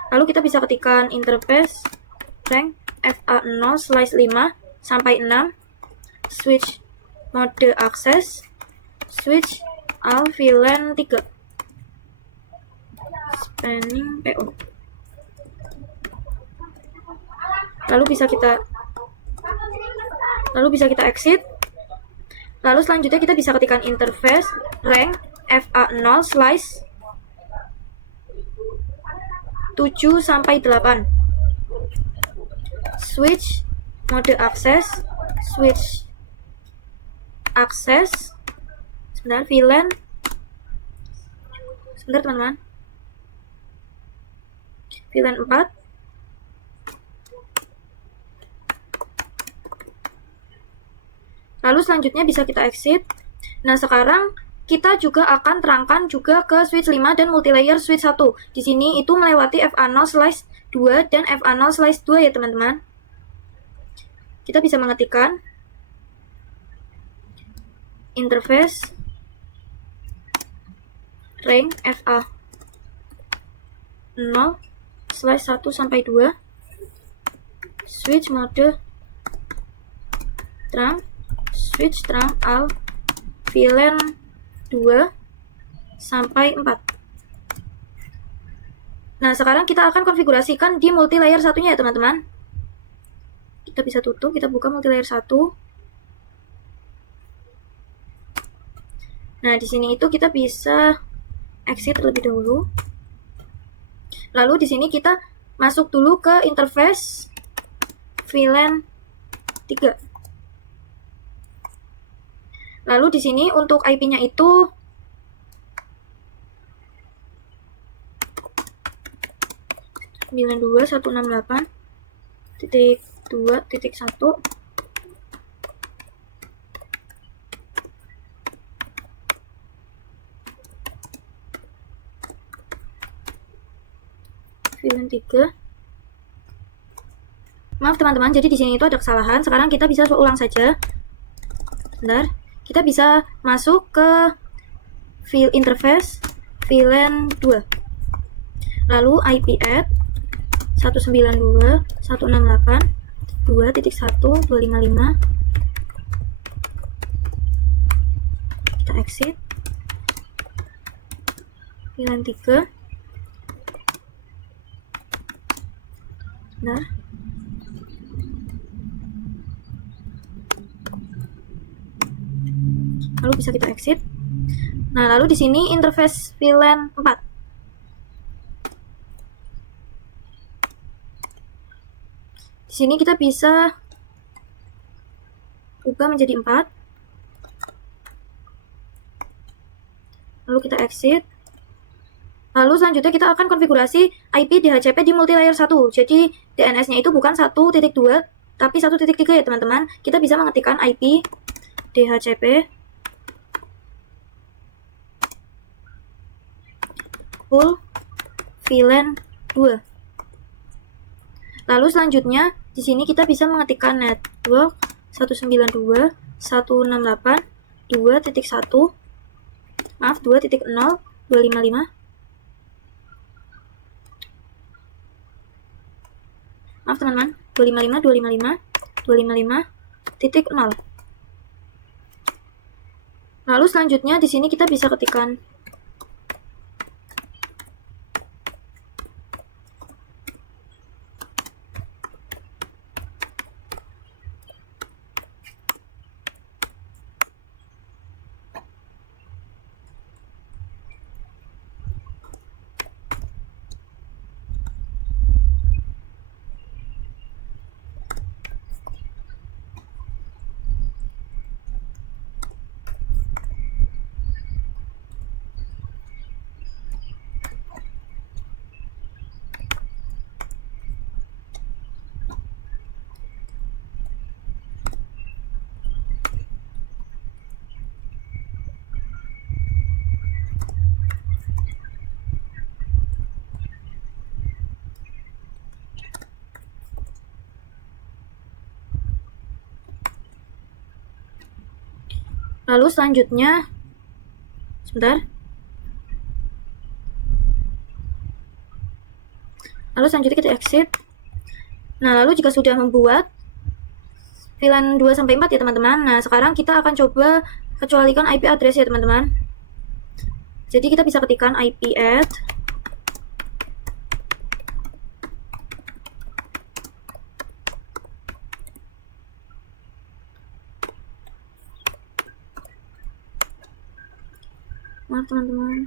Lalu kita bisa ketikkan interface rank FA0 slice 5 sampai 6. Switch mode access. Switch al VLAN 3. Spanning PO. Lalu bisa kita exit. Lalu selanjutnya kita bisa ketikkan interface rank FA0 slice 7 sampai 8. Switch mode access. Switch access. Sebentar, VLAN. Sebentar teman-teman. VLAN 4. Lalu selanjutnya bisa kita exit. Nah, sekarang kita juga akan terangkan juga ke switch 5 dan multilayer switch 1. Di sini itu melewati FA0 slice 2 dan FA0 slice 2 ya teman-teman. Kita bisa mengetikkan interface rank FA0 slice 1 sampai 2. Switch mode trunk. Switch trunk al VLAN 2 sampai 4. Nah, sekarang kita akan konfigurasikan di multilayer satunya ya teman-teman. Kita bisa tutup, kita buka multilayer 1. Nah, di sini itu kita bisa exit terlebih dahulu. Lalu di sini kita masuk dulu ke interface VLAN 3. Lalu di sini untuk IP-nya itu VLAN 92168.2.1. VLAN 3. Maaf teman-teman, jadi di sini itu ada kesalahan. Sekarang kita bisa ulang saja. Bentar. Kita bisa masuk ke interface VLAN 2. Lalu IP add 192.168.2.1.255. Kita exit. VLAN 3. Nah, lalu bisa kita exit. Nah, lalu di sini interface VLAN 4. Di sini kita bisa ubah menjadi 4. Lalu kita exit. Lalu selanjutnya kita akan konfigurasi IP DHCP di multilayer 1. Jadi DNS-nya itu bukan 1.2 tapi 1.3 ya teman-teman. Kita bisa mengetikkan IP DHCP full VLAN 2. Lalu selanjutnya di sini kita bisa mengetikkan network 192.168.2.1. Maaf, 2.0.255. Maaf teman-teman, 255.0. Lalu selanjutnya di sini kita bisa ketikkan Lalu selanjutnya, sebentar. Lalu selanjutnya kita exit. Nah, lalu jika sudah membuat VLAN 2-4 ya teman-teman. Nah, sekarang kita akan coba kecualikan IP address ya teman-teman. Jadi kita bisa ketikkan IP add maaf teman-teman.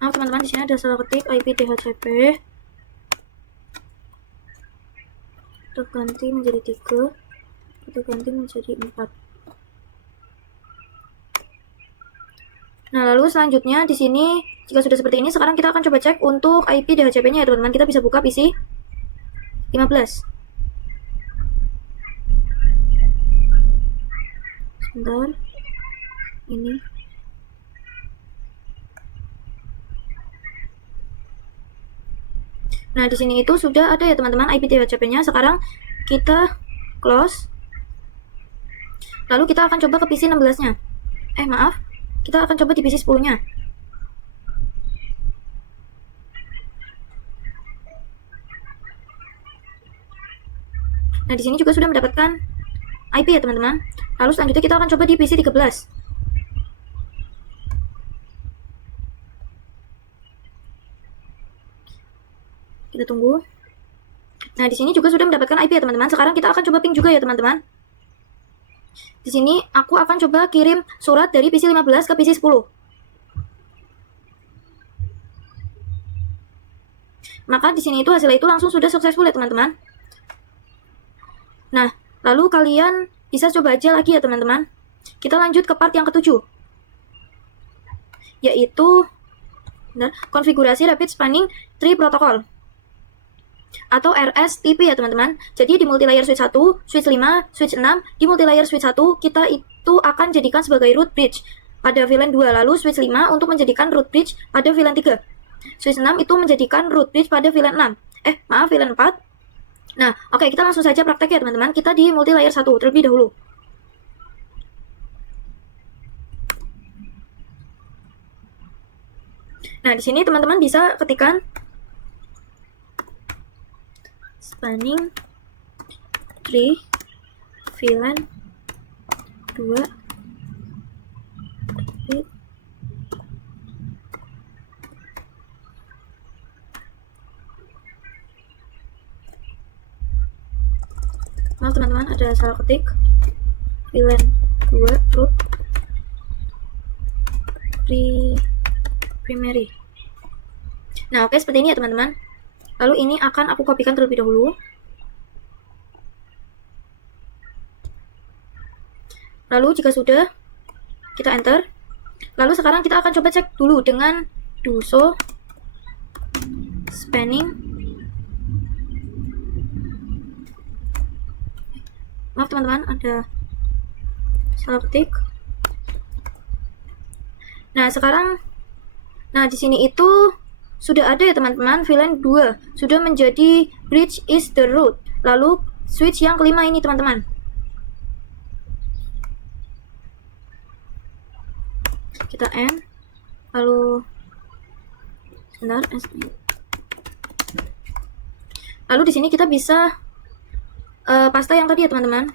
Maaf teman-teman, di sini ada salah ketik IP DHCP. Kita ganti menjadi 3. Kita ganti menjadi 4. Nah, lalu selanjutnya di sini jika sudah seperti ini, sekarang kita akan coba cek untuk IP DHCP-nya ya teman-teman. Kita bisa buka PC 15. Sebentar. Ini. Nah, di sini itu sudah ada ya teman-teman IP DHCP-nya. Sekarang kita close. Lalu kita akan coba ke PC 16-nya. Maaf. Kita akan coba di PC 10-nya. Nah, di sini juga sudah mendapatkan IP ya teman-teman. Lalu selanjutnya kita akan coba di PC 13. Kita tunggu. Nah, di sini juga sudah mendapatkan IP ya teman-teman. Sekarang kita akan coba ping juga ya teman-teman. Di sini aku akan coba kirim surat dari PC 15 ke PC 10. Maka di sini itu hasilnya itu langsung sudah successful ya teman-teman. Nah, lalu kalian bisa coba aja lagi ya teman-teman. Kita lanjut ke part yang ke-7. Yaitu konfigurasi Rapid Spanning Tree Protocol atau RSTP ya teman-teman. Jadi di multilayer switch 1, switch 5, switch 6, di multilayer switch 1 kita itu akan jadikan sebagai root bridge pada VLAN 2, lalu switch 5 untuk menjadikan root bridge pada VLAN 3. Switch 6 itu menjadikan root bridge pada VLAN 6. VLAN 4. Nah, oke, kita langsung saja praktek ya teman-teman. Kita di multilayer 1 terlebih dahulu. Nah, di sini teman-teman bisa ketikkan spanning tree VLAN 2 maaf teman-teman, ada salah ketik VLAN 2 root primary. Nah, oke, seperti ini ya teman-teman. Lalu ini akan aku kopikan terlebih dahulu. Lalu jika sudah, kita enter. Lalu sekarang kita akan coba cek dulu dengan do so spanning. Maaf teman-teman, ada salah ketik. Nah, sekarang di sini itu sudah ada ya teman-teman, VLAN 2 sudah menjadi bridge is the root. Lalu switch yang kelima ini teman-teman. Kita N. Lalu sebentar. Lalu di sini kita bisa pasta yang tadi ya teman-teman.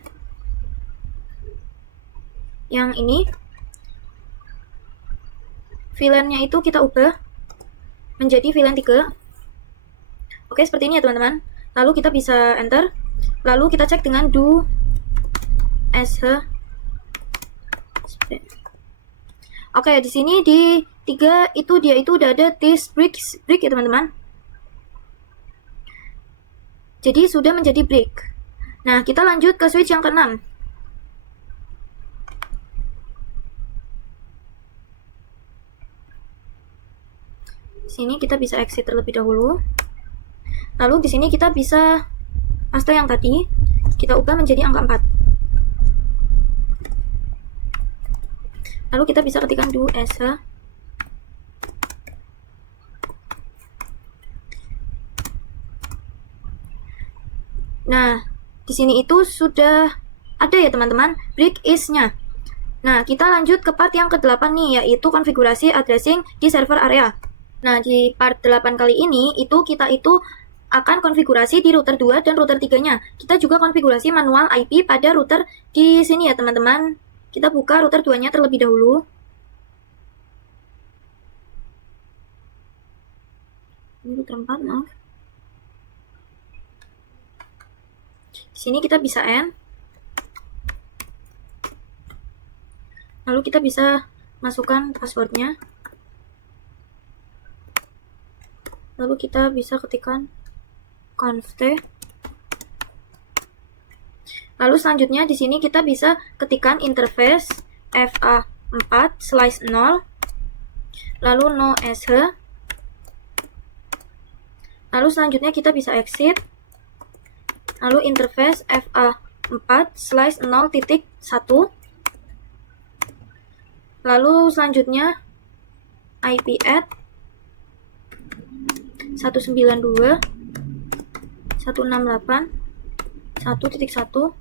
Yang ini VLAN-nya itu kita ubah menjadi VLAN 3. Oke, seperti ini ya teman-teman. Lalu kita bisa enter. Lalu kita cek dengan do sh. Oke, di sini di 3 itu dia itu udah ada this brick ya teman-teman. Jadi sudah menjadi brick. Nah, kita lanjut ke switch yang ke-6. Sini kita bisa exit terlebih dahulu. Lalu di sini kita bisa pasta yang tadi kita ubah menjadi angka 4. Lalu kita bisa ketikkan do sh Nah, di sini itu sudah ada ya teman-teman, break is-nya. Nah, kita lanjut ke part yang ke-8 nih, yaitu konfigurasi addressing di server area. Nah, di part 8 kali ini, kita akan konfigurasi di router 2 dan router 3-nya. Kita juga konfigurasi manual IP pada router di sini ya teman-teman. Kita buka router 2-nya terlebih dahulu. Ini router 4, maaf. Di sini kita bisa N. Lalu kita bisa masukkan passwordnya. Lalu kita bisa ketikkan conft. Lalu selanjutnya di sini kita bisa ketikkan interface fa4/0, lalu no sh. Lalu selanjutnya kita bisa exit. Lalu interface fa4/0.1. Lalu selanjutnya IP add 192.168.1.1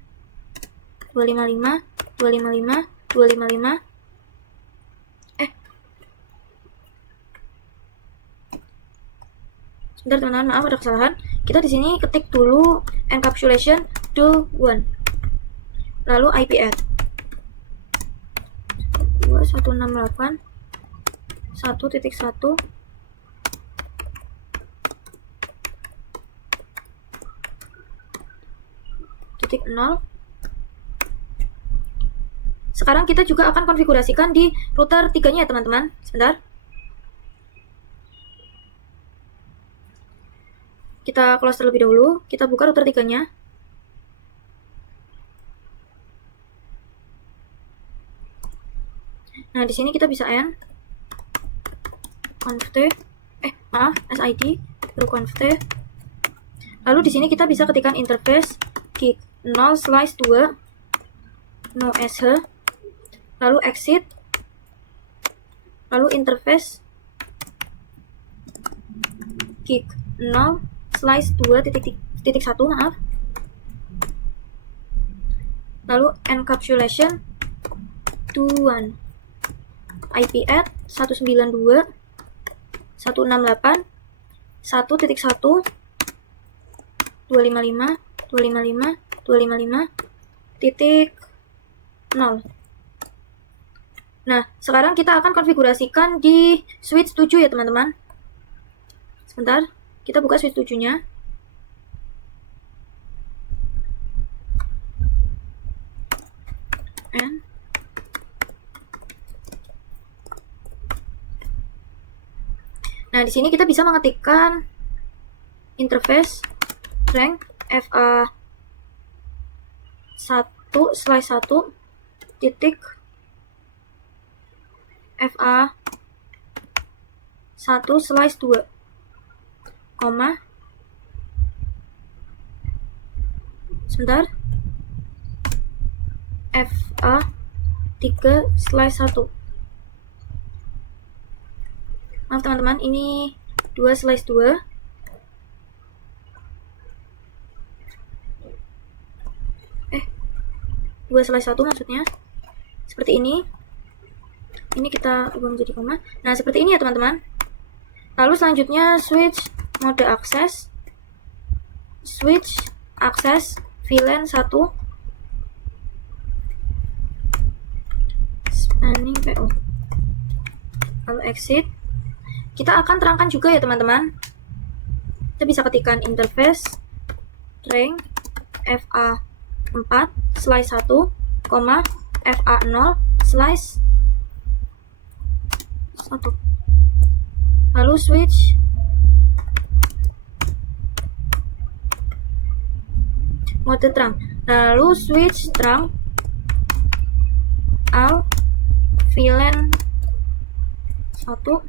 255 255 255. Sebentar teman-teman, maaf ada kesalahan. Kita di sini ketik dulu encapsulation do 1. Lalu IP add 2168 1.1 0. Sekarang kita juga akan konfigurasikan di router 3-nya ya teman-teman. Sebentar. Kita close terlebih dahulu. Kita buka router 3-nya. Nah, di sini kita bisa N conft SID baru conft. Lalu di sini kita bisa ketikkan interface gig 0/2 no sh, lalu exit, lalu interface gig 0/2.1, maaf, lalu encapsulation to 1 IP add 192.168.1.1 255 255 255.0. Nah, sekarang kita akan konfigurasikan di switch 7 ya teman-teman. Sebentar, kita buka switch 7-nya. Nah, di sini kita bisa mengetikkan interface rank fa1/1 titik fa1/2 koma sebentar fa3/1. Maaf teman-teman, ini 2/2. Dua selai satu maksudnya. Seperti ini. Ini kita ubah menjadi koma. Nah, seperti ini ya teman-teman. Lalu selanjutnya switch mode akses. Switch akses VLAN 1. Spanning PO. Lalu exit. Kita akan terangkan juga ya teman-teman. Kita bisa ketikkan interface rank fa4/1, fa0/1. Lalu switch mode terang. Lalu switch terang al VLAN 1.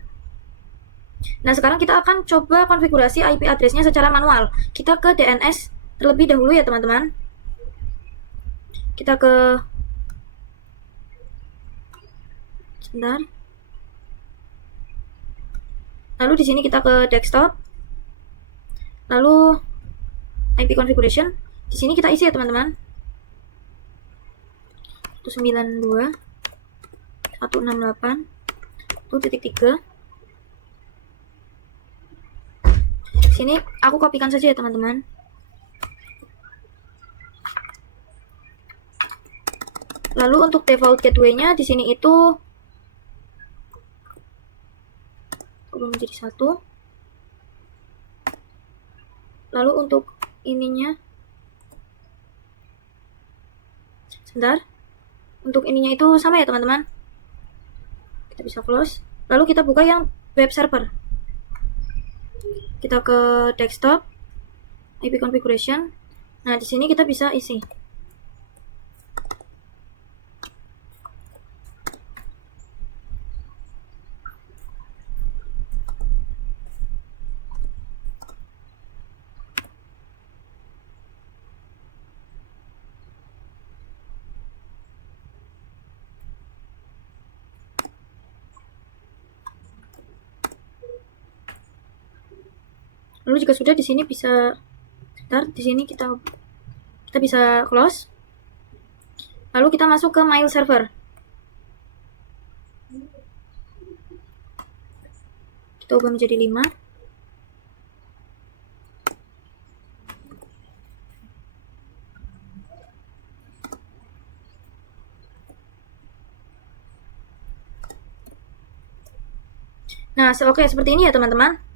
Nah, sekarang kita akan coba konfigurasi IP address-nya secara manual. Kita ke DNS terlebih dahulu ya teman-teman. Kita ke sebentar. Lalu di sini kita ke desktop. Lalu IP configuration. Di sini kita isi ya teman-teman. 192 168 1.3. Sini aku kopikan saja ya teman-teman. Lalu untuk default gateway-nya di sini itu menjadi 1. Lalu untuk ininya, sebentar. Untuk ininya itu sama ya teman-teman. Kita bisa close. Lalu kita buka yang web server. Kita ke desktop, IP configuration. Nah, di sini kita bisa isi. Lalu jika sudah di sini bisa start, di sini kita bisa close. Lalu kita masuk ke mail server. Kita ubah menjadi 5. Nah, oke, seperti ini ya teman-teman.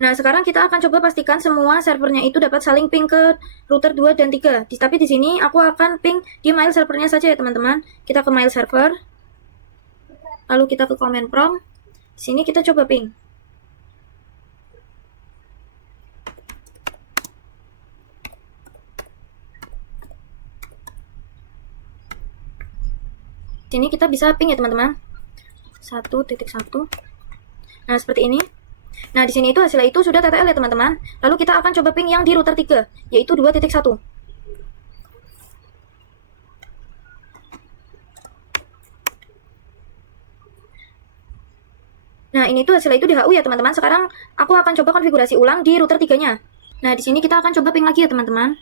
Nah, sekarang kita akan coba pastikan semua servernya itu dapat saling ping ke router 2 dan 3. Tapi di sini aku akan ping di mail servernya saja ya teman-teman. Kita ke mail server. Lalu kita ke command prompt. Di sini kita coba ping. Di sini kita bisa ping ya teman-teman. 1.1. Nah, seperti ini. Nah, di sini itu hasilnya itu sudah TTL ya teman-teman. Lalu kita akan coba ping yang di router 3, yaitu 2.1. Nah, ini tuh hasilnya itu DHU ya teman-teman. Sekarang aku akan coba konfigurasi ulang di router 3-nya. Nah, di sini kita akan coba ping lagi ya teman-teman.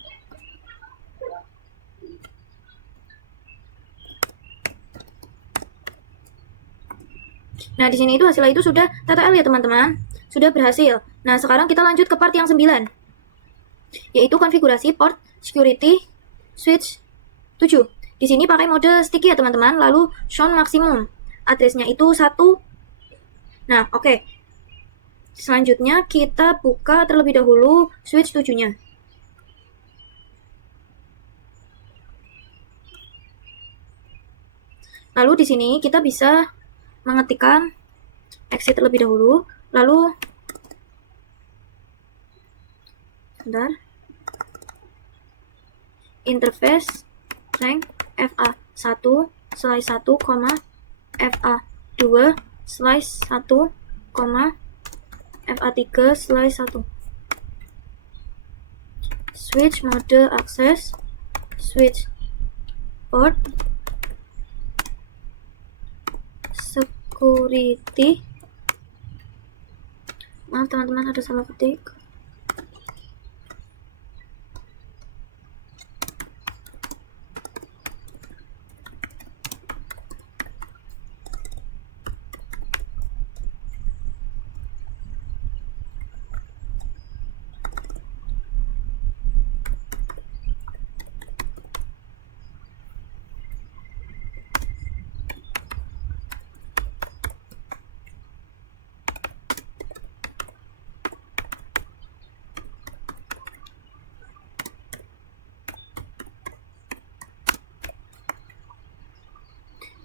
Nah, di sini itu hasilnya itu sudah TTL ya teman-teman. Sudah berhasil. Nah, sekarang kita lanjut ke part yang 9. Yaitu konfigurasi port security switch 7. Di sini pakai mode sticky ya teman-teman. Lalu shown maksimum. Address-nya itu 1. Nah, oke. Selanjutnya kita buka terlebih dahulu switch 7-nya. Lalu di sini kita bisa mengetikkan exit terlebih dahulu, lalu sebentar, interface rank FA1 slice 1, FA2 slice 1, FA3 slice 1. Switch mode access, switch port, security. Maaf teman-teman, ada salah ketik.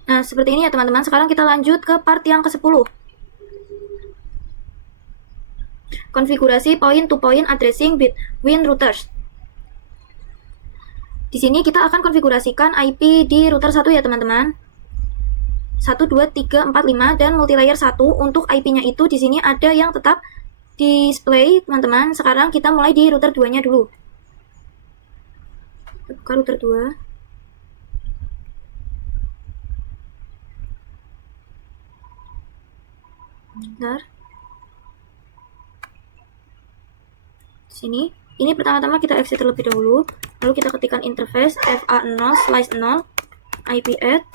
Nah, seperti ini ya teman-teman. Sekarang kita lanjut ke part yang ke-10. Konfigurasi point-to-point addressing between routers. Di sini kita akan konfigurasikan IP di router 1 ya teman-teman. 1, 2, 3, 4, 5 dan multilayer 1. Untuk IP-nya itu di sini ada yang tetap display, teman-teman. Sekarang kita mulai di router 2-nya dulu. Buka router 2. Bentar. Sini. Ini pertama-tama kita exit terlebih dahulu, lalu kita ketikkan interface FA0 slice 0 IP add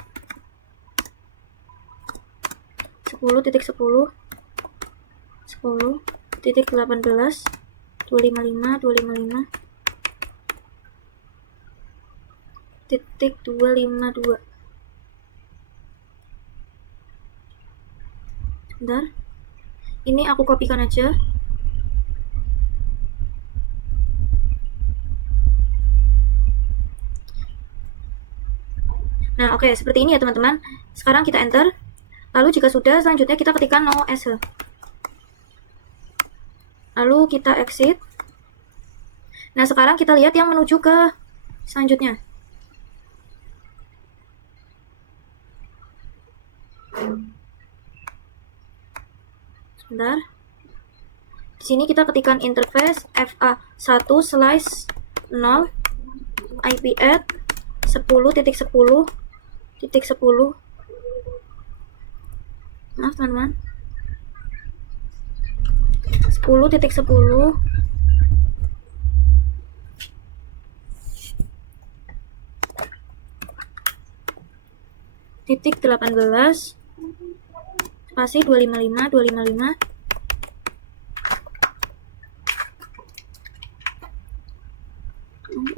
10.10 10.18 255 252. Bentar, ini aku kopikan aja. Nah, oke, seperti ini ya teman-teman. Sekarang kita enter. Lalu jika sudah, selanjutnya kita ketikkan no sh. Lalu kita exit. Nah, sekarang kita lihat yang menuju ke selanjutnya. Sebentar. Di sini kita ketikkan interface FA1 slice 0 IP add 10.10.10. Maaf teman-teman. 10.10 titik 18 spasi 255.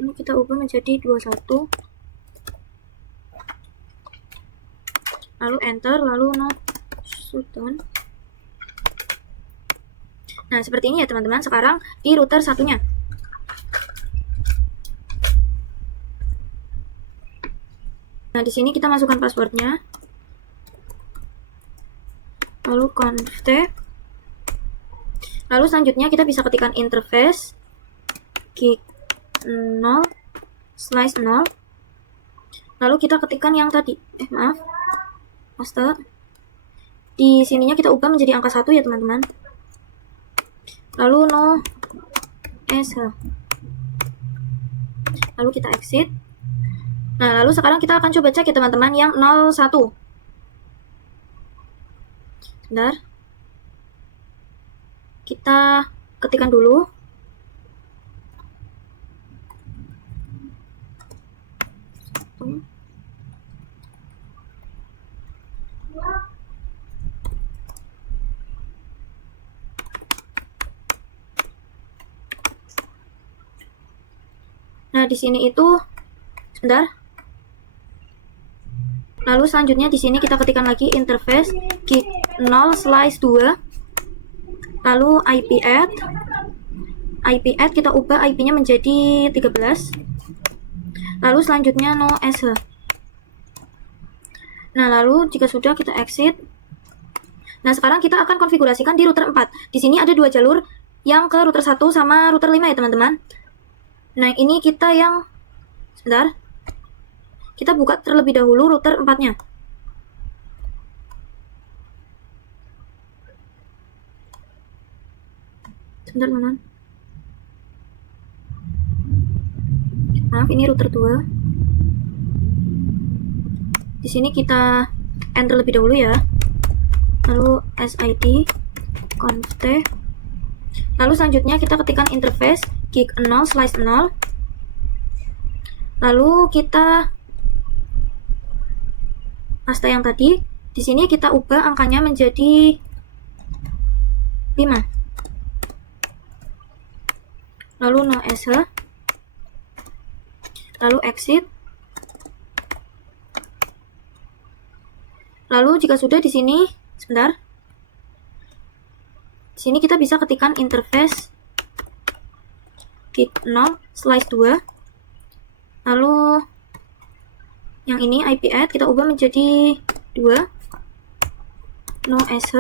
Ini kita ubah menjadi 21, lalu enter, lalu no shutdown. Nah, seperti ini ya teman-teman. Sekarang di router satunya. Nah, di sini kita masukkan passwordnya. Lalu conft. Lalu selanjutnya kita bisa ketikkan interface gig 0 slice 0. Lalu kita ketikkan yang tadi. Maaf. Paste. Di sininya kita ubah menjadi angka 1 ya teman-teman. Lalu no sh. Lalu kita exit. Nah, lalu sekarang kita akan coba cek ya teman-teman yang 01. Bentar. Kita ketikkan dulu. Nah, di sini itu sebentar. Lalu selanjutnya di sini kita ketikkan lagi interface gig 0 slice 2. Lalu IP add kita ubah IP-nya menjadi 13. Lalu selanjutnya no sh. Nah, lalu jika sudah kita exit. Nah, sekarang kita akan konfigurasikan di router 4. Di sini ada 2 jalur, yang ke router 1 sama router 5 ya teman-teman. Nah, ini kita yang sebentar. Kita buka terlebih dahulu router 4-nya. Sebentar, teman-teman. Maaf, ini router 2. Di sini kita enter lebih dahulu ya. Lalu sid conft. Lalu selanjutnya kita ketikkan interface gig 0 slice 0. Lalu kita paste yang tadi. Di sini kita ubah angkanya menjadi 5. Lalu no sh. Lalu exit. Lalu jika sudah di sini, sebentar. Di sini kita bisa ketikkan interface gig 0 slice 2. Lalu yang ini IP add kita ubah menjadi 2. No sh.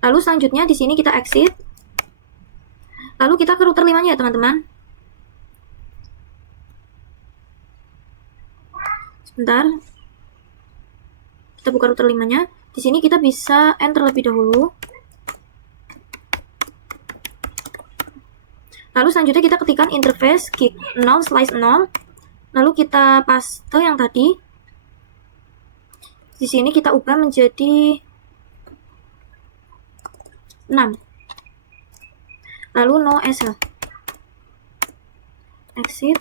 Lalu selanjutnya di sini kita exit. Lalu kita ke router 5-nya ya teman-teman. Sebentar. Kita buka router 5-nya. Di sini kita bisa enter lebih dahulu. Lalu selanjutnya kita ketikkan interface gig 0 slice 0. Lalu kita paste yang tadi. Di sini kita ubah menjadi 6. lalu no sh, exit.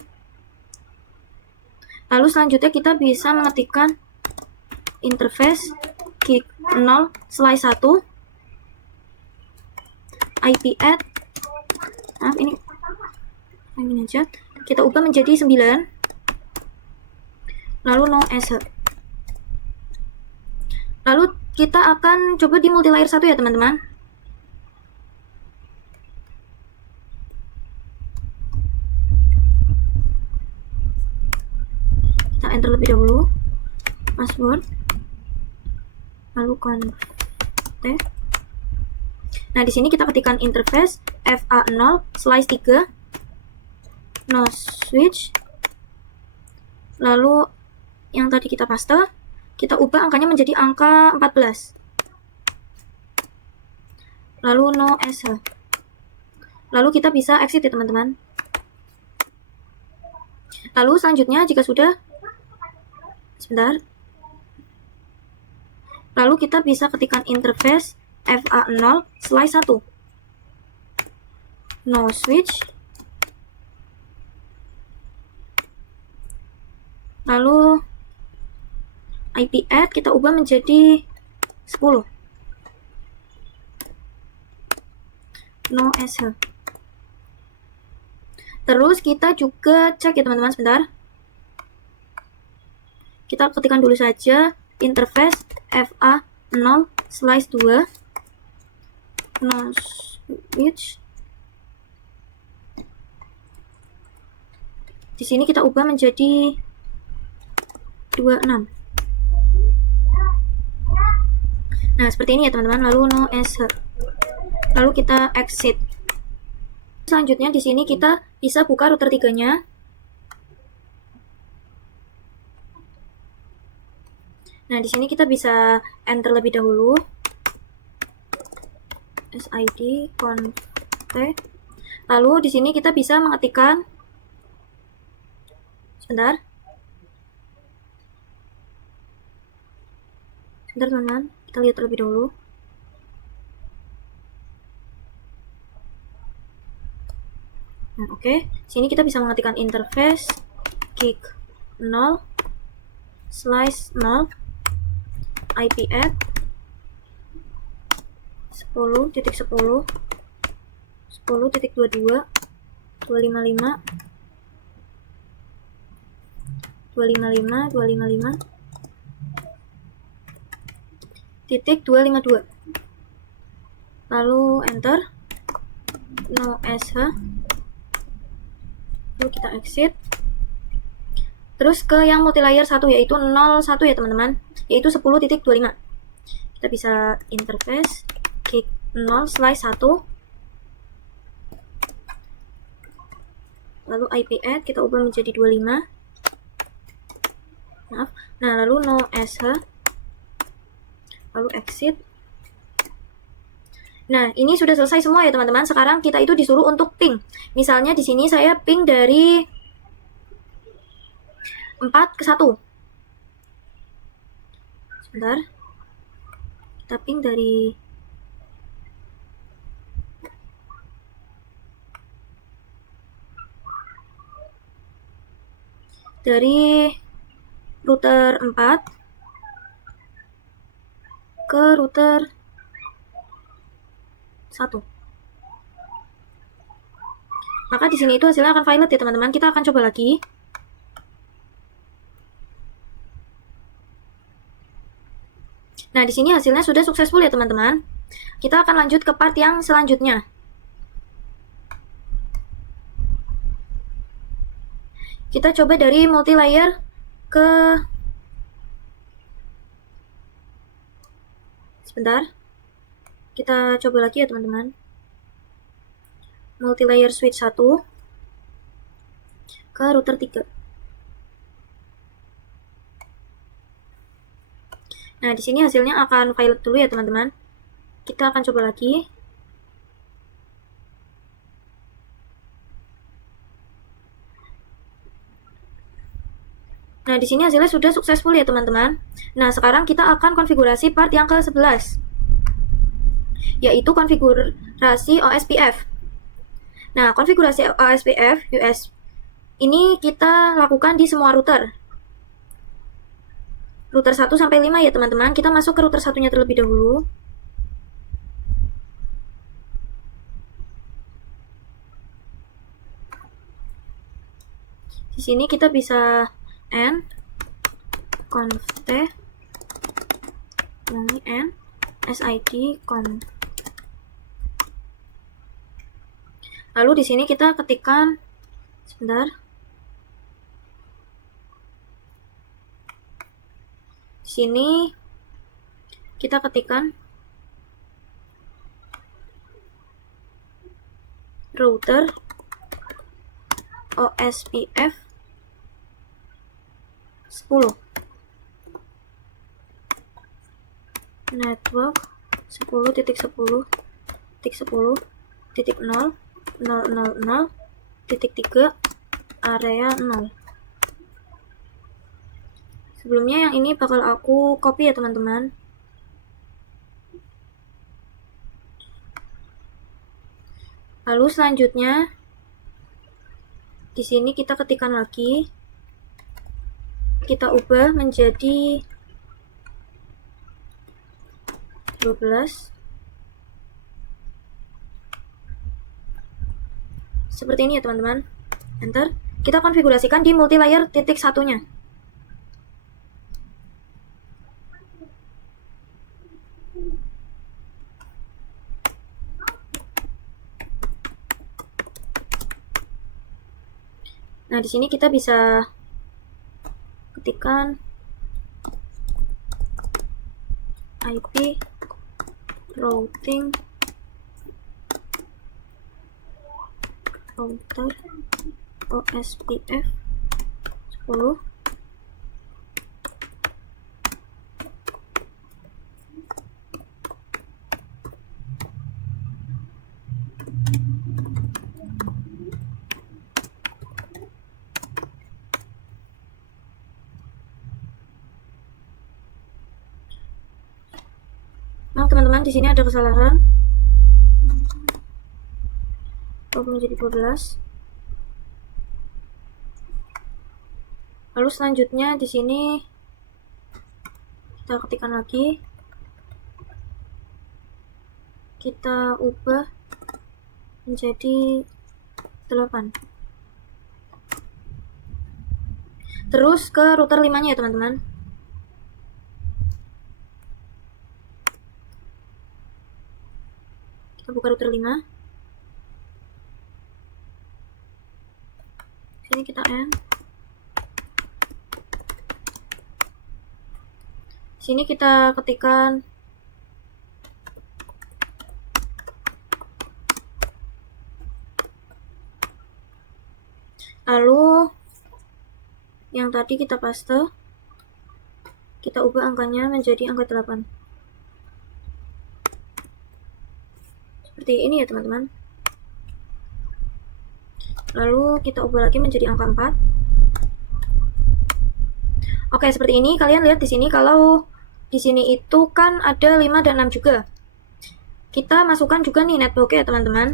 Lalu selanjutnya kita bisa mengetikkan interface kick 0 slice 1 IP add, maaf ini aja, kita ubah menjadi 9, lalu no sh. Lalu kita akan coba di multilayer 1 ya teman-teman. Kita enter lebih dahulu password, lalu config. Nah, di sini kita ketikkan interface FA0 slice 3 no switch. Lalu yang tadi kita paste, kita ubah angkanya menjadi angka 14. Lalu no sh. Lalu kita bisa exit ya teman-teman. Lalu selanjutnya jika sudah, sebentar. Lalu kita bisa ketikkan interface FA0 slice 1 no switch. Lalu IP add kita ubah menjadi 10, no sh. Terus kita juga cek ya teman-teman, sebentar. Kita ketikkan dulu saja interface FA0 slice 2 no switch. Di sini kita ubah menjadi 26. Nah, seperti ini ya teman-teman. Lalu no sh. Lalu kita exit. Selanjutnya di sini kita bisa buka router 3-nya. Nah, di sini kita bisa enter lebih dahulu. SID config. Lalu di sini kita bisa mengetikkan, sebentar teman-teman, kita lihat terlebih dahulu. Nah, oke. Sini kita bisa mengetikkan interface kick 0 slice 0 IP add 10.10 10.22 255 titik 252, lalu enter, no sh. Lalu kita exit. Terus ke yang multilayer 1 yaitu 01 ya teman-teman, yaitu 10.25. Kita bisa interface kick 0 slice 1 lalu IP add kita ubah menjadi 25, maaf. Nah, lalu no sh, lalu exit. Nah, ini sudah selesai semua ya teman-teman. Sekarang kita itu disuruh untuk ping. Misalnya di sini saya ping dari 4 ke 1. Sebentar. Kita ping dari router 4 ke router 1. Maka di sini itu hasilnya akan violet ya teman-teman. Kita akan coba lagi. Nah, di sini hasilnya sudah successful ya teman-teman. Kita akan lanjut ke part yang selanjutnya. Kita coba dari multilayer ke, sebentar. Kita coba lagi ya teman-teman. Multilayer switch 1 ke router 3. Nah, di sini hasilnya akan violet dulu ya teman-teman. Kita akan coba lagi. Nah, di sini hasilnya sudah successful ya teman-teman. Nah, sekarang kita akan konfigurasi part yang ke-11, yaitu konfigurasi OSPF. Nah, konfigurasi OSPF US ini kita lakukan di semua router. Router 1 sampai 5 ya, teman-teman. Kita masuk ke router satunya terlebih dahulu. Di sini kita bisa n conft ini n sid conf. Lalu di sini kita ketikkan sebentar. Di sini kita ketikkan router OSPF 10 network 10.10.10.000.3 area 0. Sebelumnya yang ini bakal aku copy ya, teman-teman. Lalu selanjutnya di sini kita ketikkan lagi, kita ubah menjadi 12. Seperti ini ya, teman-teman. Enter. Kita konfigurasikan di multilayer titik satunya. Nah, di sini kita bisa ketikkan IP routing router OSPF 10. Maaf teman-teman, di sini ada kesalahan. Menjadi 12. Lalu selanjutnya di sini kita ketikkan lagi, kita ubah menjadi 8. Terus ke router 5-nya ya, teman-teman. Kita buka router 5. Sini kita N. Sini kita ketikkan lalu yang tadi kita paste, kita ubah angkanya menjadi angka 8. Seperti ini ya, teman-teman. Lalu kita ubah lagi menjadi angka 4. Oke, seperti ini. Kalian lihat di sini, kalau di sini itu kan ada 5 dan 6 juga. Kita masukkan juga nih netbook ya, teman-teman.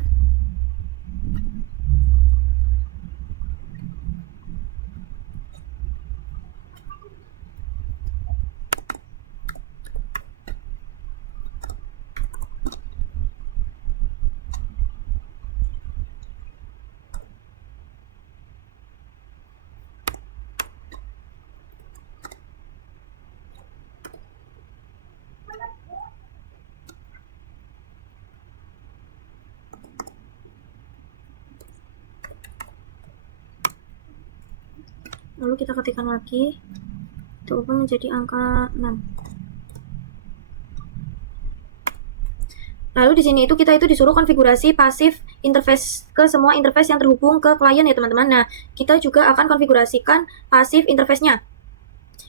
Lalu kita ketikkan lagi, kita ubah menjadi angka 6. Lalu di sini itu kita disuruh konfigurasi pasif interface ke semua interface yang terhubung ke klien ya, teman-teman. Nah, kita juga akan konfigurasikan pasif interface-nya.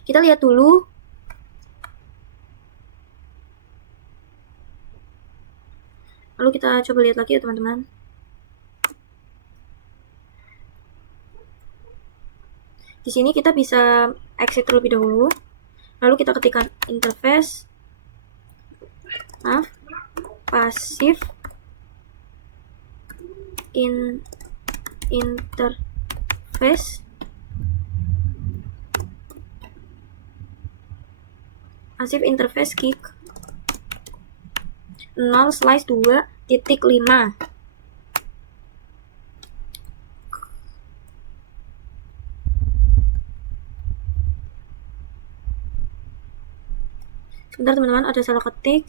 Kita lihat dulu. Lalu kita coba lihat lagi ya, teman-teman. Di sini kita bisa exit terlebih dahulu. Lalu kita ketikkan interface, pasif interface pasif interface gig 0/2.5. Sebentar teman-teman, ada salah ketik.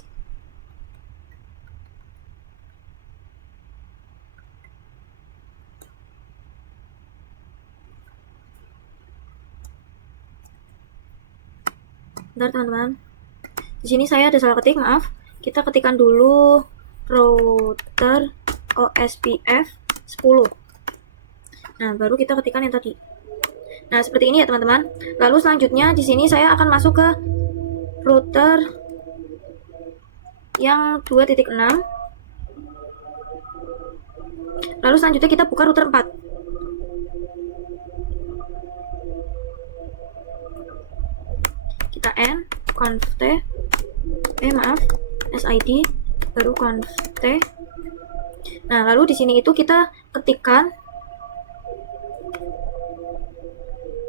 Bentar teman-teman. Di sini saya ada salah ketik, maaf. Kita ketikkan dulu router OSPF 10. Nah, baru kita ketikkan yang tadi. Nah, seperti ini ya teman-teman. Lalu selanjutnya di sini saya akan masuk ke router yang 2.6. Lalu selanjutnya kita buka router 4. Kita n conft sid baru conft. Nah, lalu di sini itu kita ketikkan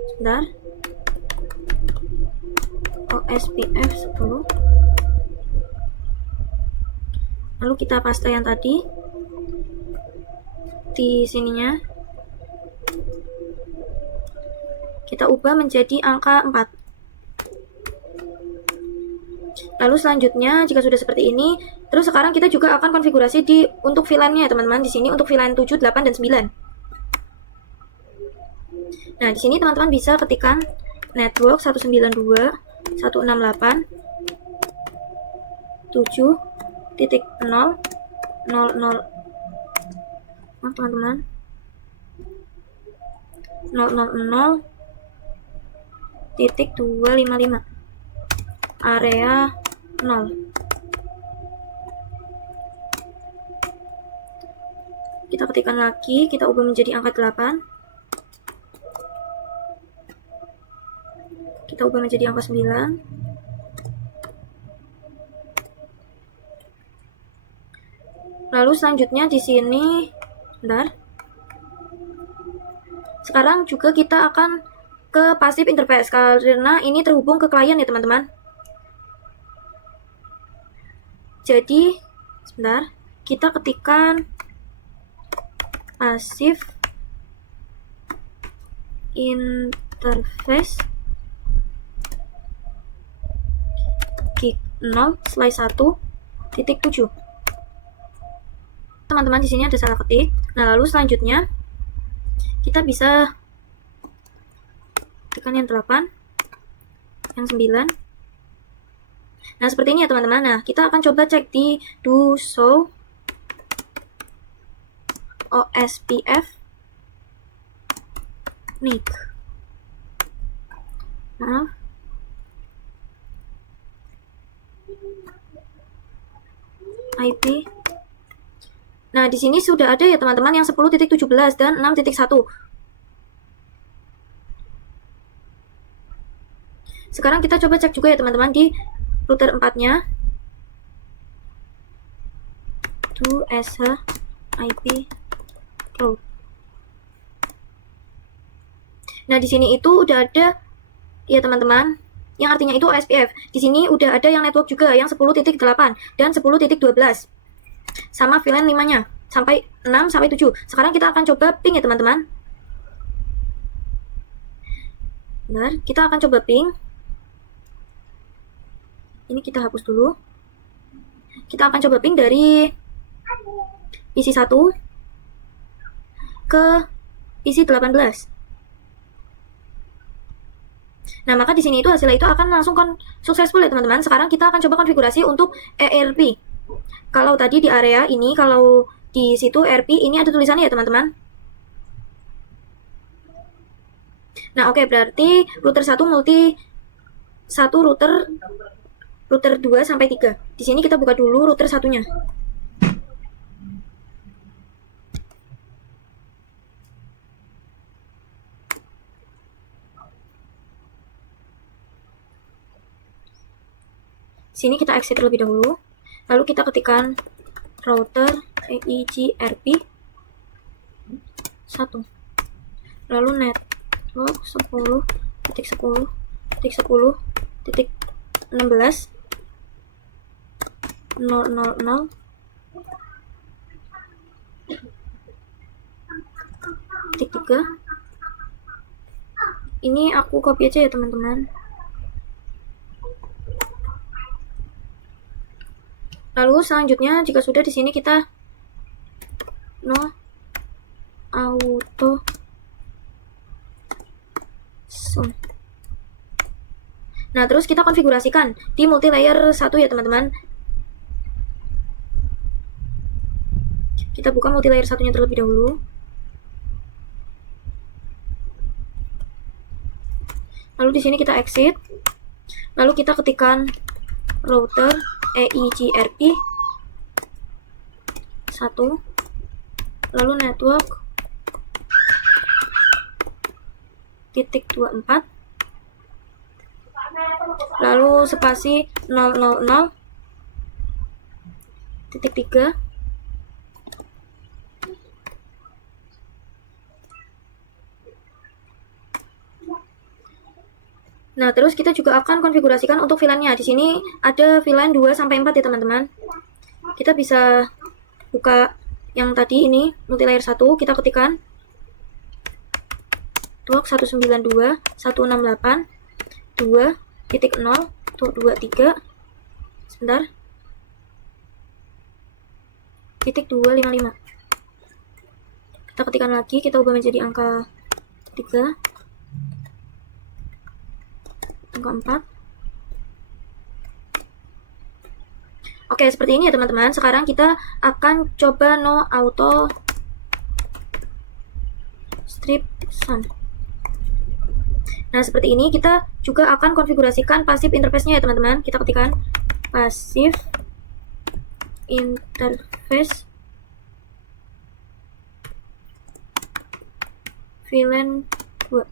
sebentar OSPF 10. Lalu kita paste yang tadi di sininya. Kita ubah menjadi angka 4. Lalu selanjutnya jika sudah seperti ini, terus sekarang kita juga akan konfigurasi untuk VLAN-nya ya teman-teman. Di sini untuk VLAN 7, 8 dan 9. Nah, di sini teman-teman bisa ketikkan network 192.168.7.0.0. teman-teman 000.255 area 0. Kita ketikkan lagi, kita ubah menjadi angka 8. Kita ubah menjadi angka 9. Lalu selanjutnya di sini, bentar. Sekarang juga kita akan ke passive interface karena ini terhubung ke klien ya teman-teman. Jadi, sebentar, kita ketikkan passive interface gig 0/1.7. Teman-teman, di sini ada salah ketik. Nah, lalu selanjutnya kita bisa tekan yang 8, yang 9. Nah, seperti ini ya teman-teman. Nah, kita akan coba cek di do show OSPF NIC. Maaf. IP. Nah, di sini sudah ada ya teman-teman yang 10.17 dan 6.1. Sekarang kita coba cek juga ya teman-teman di router 4-nya. To SH IP route. Nah, di sini itu udah ada ya teman-teman, yang artinya itu OSPF. Di sini udah ada yang network juga yang 10.8 dan 10.12. Sama VLAN 5-nya sampai 6 sampai 7. Sekarang kita akan coba ping ya teman-teman. Bentar, kita akan coba ping. Ini kita hapus dulu. Kita akan coba ping dari PC 1 ke PC 18. Nah, maka di sini itu hasilnya itu akan langsung successful ya teman-teman. Sekarang kita akan coba konfigurasi untuk ERP. Kalau tadi di area ini, kalau di situ ERP, ini ada tulisannya ya teman-teman. Nah, oke, berarti router 1 router 2 sampai 3. Di sini kita buka dulu router satunya. Sini kita exit terlebih dahulu. Lalu kita ketikkan router EIGRP. 1. Lalu network 10.10.10.16 000 3. Ini aku copy aja ya teman-teman. Lalu selanjutnya jika sudah, di sini kita no auto zoom. Nah, terus kita konfigurasikan di multilayer 1 ya teman-teman. Kita buka multilayer satunya terlebih dahulu. Lalu di sini kita exit. Lalu kita ketikkan router EIGRP 1. Lalu network .24. Lalu spasi 000.3. Nah, terus kita juga akan konfigurasikan untuk VLAN-nya. Di sini ada VLAN 2 sampai 4 ya, teman-teman. Kita bisa buka yang tadi ini, multilayer 1, kita ketikkan network 192.168.2.0.23. Sebentar. .255. Kita ketikkan lagi, kita ubah menjadi angka 3. Angka 4. Oke, seperti ini ya teman-teman. Sekarang kita akan coba no auto strip sum. Nah, seperti ini. Kita juga akan konfigurasikan passive interface-nya ya teman-teman. Kita ketikkan passive interface VLAN 2.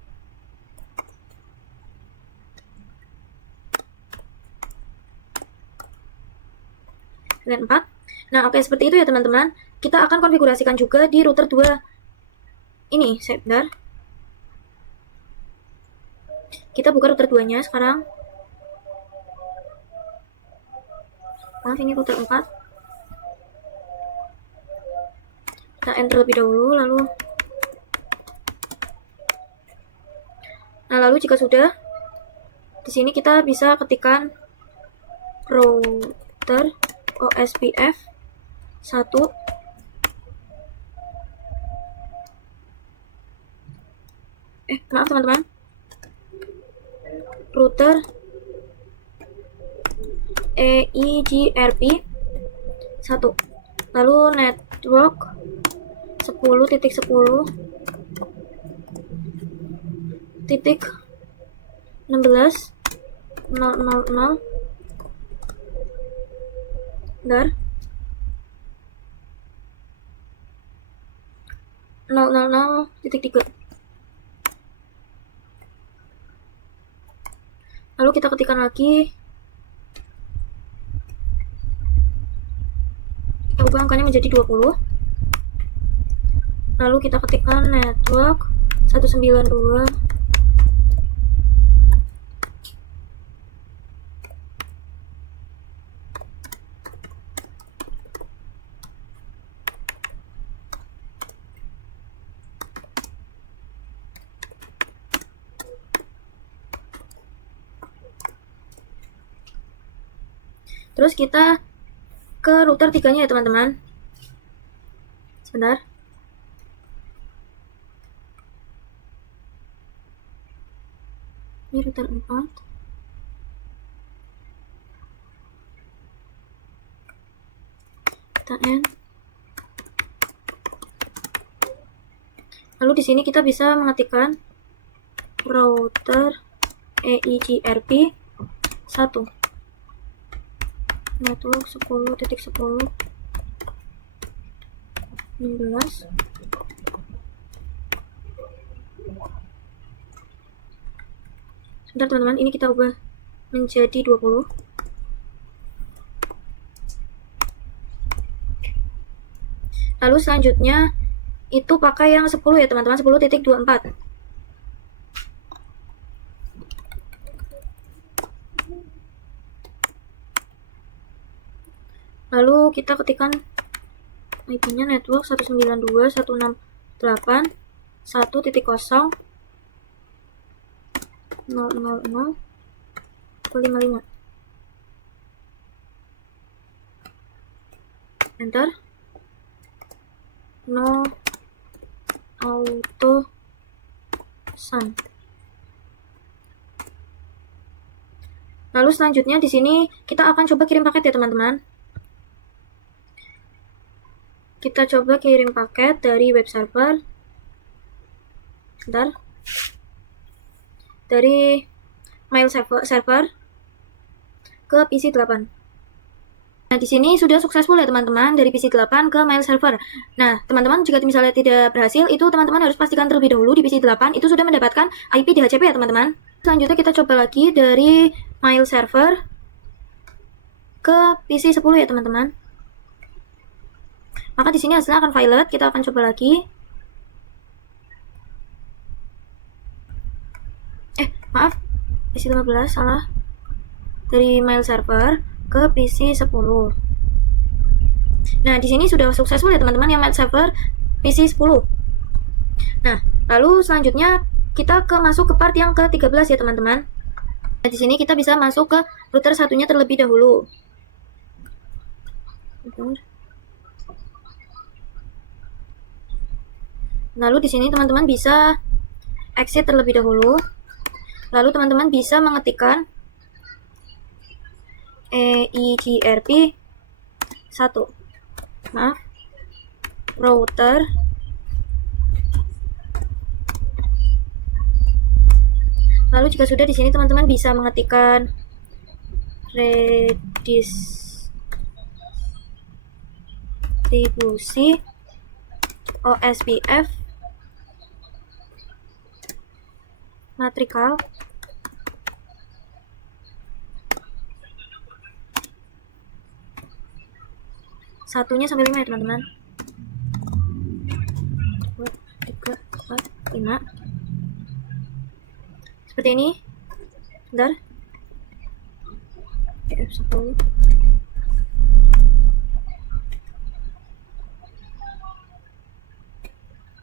VLAN 4. Nah, oke, seperti itu ya teman-teman. Kita akan konfigurasikan juga di router 2 ini. Sebentar. Kita buka router 2-nya sekarang. Maaf, ini router 4. Kita enter lebih dahulu, lalu jika sudah, di sini kita bisa ketikkan router OSPF 1. Maaf teman-teman. Router EIGRP 1. Lalu network 10.10.16.000. Bentar. 000.3. Lalu kita ketikkan lagi. Kita ubah angkanya menjadi 20. Lalu kita ketikkan network 192. Terus kita ke router 3-nya ya teman-teman. Sebentar. Ini router 4. Kita end. Lalu di sini kita bisa mengetikkan router EIGRP 1. Network 10.10.16. Sebentar teman-teman, ini kita ubah menjadi 20. Lalu selanjutnya itu pakai yang 10 ya teman-teman, 10.24. Lalu kita ketikkan IP-nya network 192.168.1.000.000.55. Enter. No auto sum. Lalu selanjutnya di sini kita akan coba kirim paket ya teman-teman. Kita coba kirim paket dari web server. Bentar. Dari mail server ke PC 8. Nah, di sini sudah successful ya teman-teman, dari PC 8 ke mail server. Nah, teman-teman jika misalnya tidak berhasil, itu teman-teman harus pastikan terlebih dahulu di PC 8 itu sudah mendapatkan IP DHCP ya teman-teman. Selanjutnya kita coba lagi dari mail server ke PC 10 ya teman-teman. Maka di sini hasilnya akan violet. Kita akan coba lagi. Maaf, PC 15 salah. Dari mail server ke PC 10. Nah, di sini sudah successful ya teman-teman yang mail server PC 10. Nah, lalu selanjutnya kita masuk ke part yang ke-13 ya teman-teman. Nah, di sini kita bisa masuk ke router satunya terlebih dahulu. Lalu di sini teman-teman bisa exit terlebih dahulu. Lalu teman-teman bisa mengetikkan EIGRP 1. Maaf. Router Lalu jika sudah di sini teman-teman bisa mengetikkan redistribusi OSPF matrikal satunya sampai 5 ya teman-teman. 2, 3, 4, 5 seperti ini. Bentar. 10.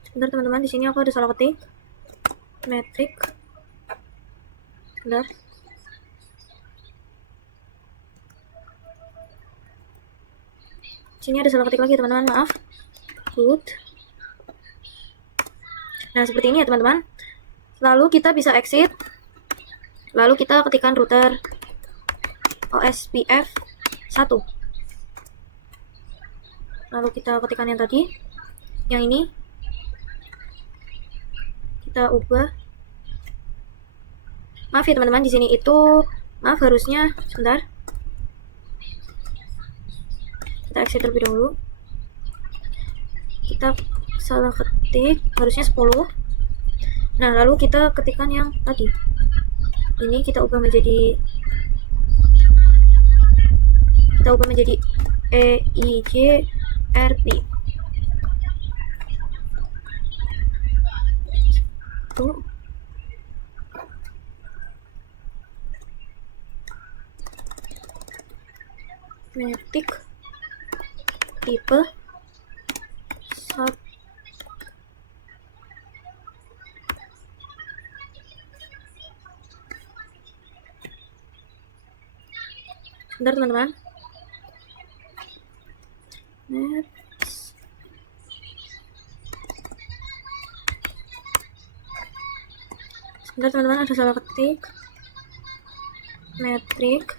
Sebentar teman-teman, di sini aku ada salah ketik. Metrik. Sebentar. Sini ada salah ketik lagi teman-teman, maaf. Root. Nah, seperti ini ya teman-teman. Lalu kita bisa exit. Lalu kita ketikkan router OSPF 1. Lalu kita ketikkan yang tadi. Yang ini. Kita ubah. Maaf ya teman-teman, di sini itu maaf harusnya sebentar. Kita exit terlebih dahulu. Kita salah ketik, harusnya 10. Nah, lalu kita ketikkan yang tadi. Ini kita ubah menjadi EIGRP. Tuh. Matic tipe 1. Bentar teman-teman. Sebentar teman-teman, ada salah ketik. Metrik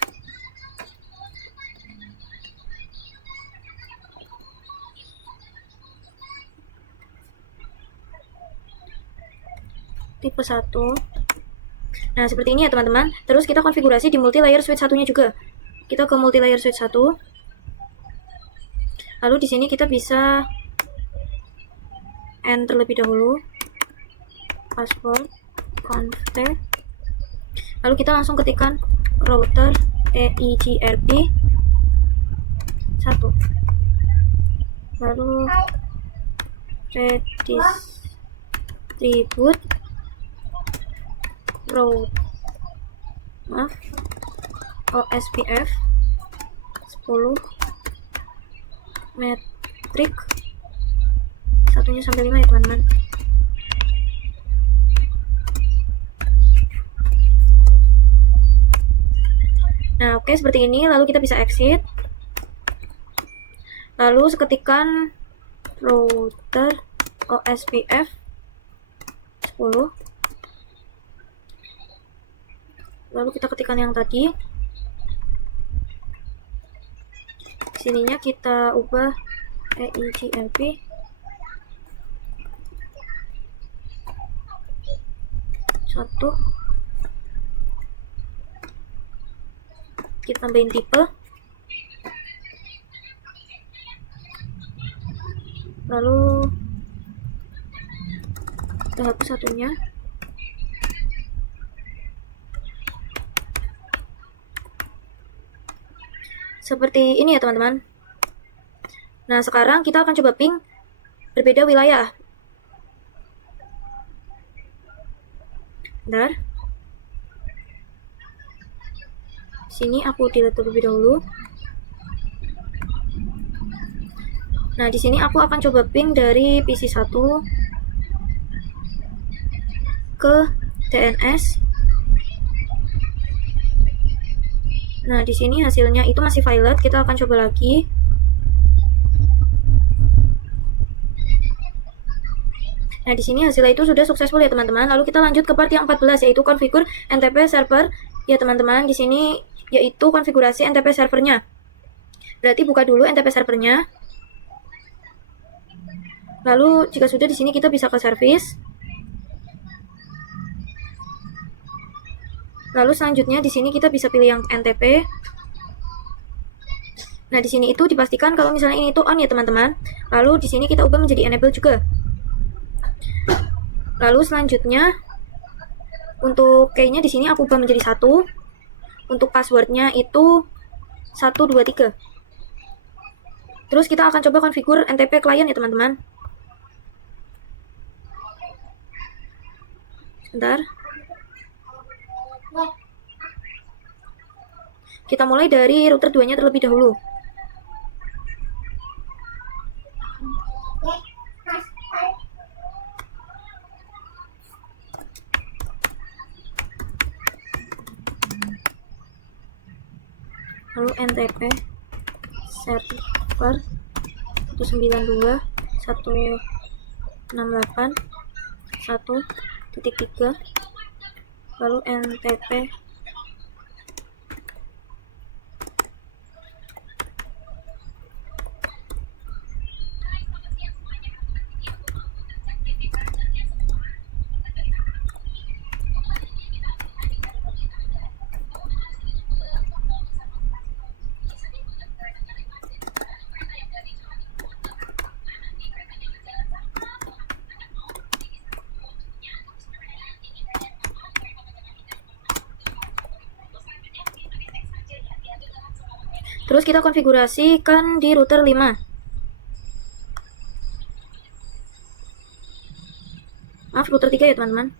tipe 1. Nah, seperti ini ya teman-teman. Terus kita konfigurasi di multi layer switch satunya juga. Kita ke multi layer switch 1. Lalu di sini kita bisa enter terlebih dahulu password config. Lalu kita langsung ketikkan router EIGRP 1. Lalu redistribute OSPF 10 metrik, satunya sampai 5 ya teman-teman. Nah, oke, seperti ini. Lalu kita bisa exit. Lalu ketikkan router OSPF 10. Lalu kita ketikkan yang tadi. Sininya kita ubah EIGRP 1. Kita tambahin tipe, lalu kita hapus satunya. Seperti ini ya teman-teman. Nah, sekarang kita akan coba ping berbeda wilayah. Bentar. Sini aku delete terlebih dahulu. Nah, di sini aku akan coba ping dari PC 1 ke DNS. Nah, di sini hasilnya itu masih violet. Kita akan coba lagi. Nah, di sini hasilnya itu sudah successful ya teman-teman. Lalu kita lanjut ke part yang 14, yaitu configure NTP server. Ya teman-teman, di sini yaitu konfigurasi NTP servernya. Berarti buka dulu NTP servernya. Lalu jika sudah, di sini kita bisa ke service. Lalu selanjutnya di sini kita bisa pilih yang NTP. Nah, di sini itu dipastikan kalau misalnya ini itu on ya teman-teman. Lalu di sini kita ubah menjadi enable juga. Lalu selanjutnya untuk key-nya di sini aku ubah menjadi 1. Untuk passwordnya itu 123. Terus kita akan coba configure NTP client ya teman-teman. Sebentar. Kita mulai dari router 2-nya terlebih dahulu. Lalu NTP server 192.168.1.3, lalu NTP terus kita konfigurasikan di router 5. Maaf, router 3 ya teman-teman.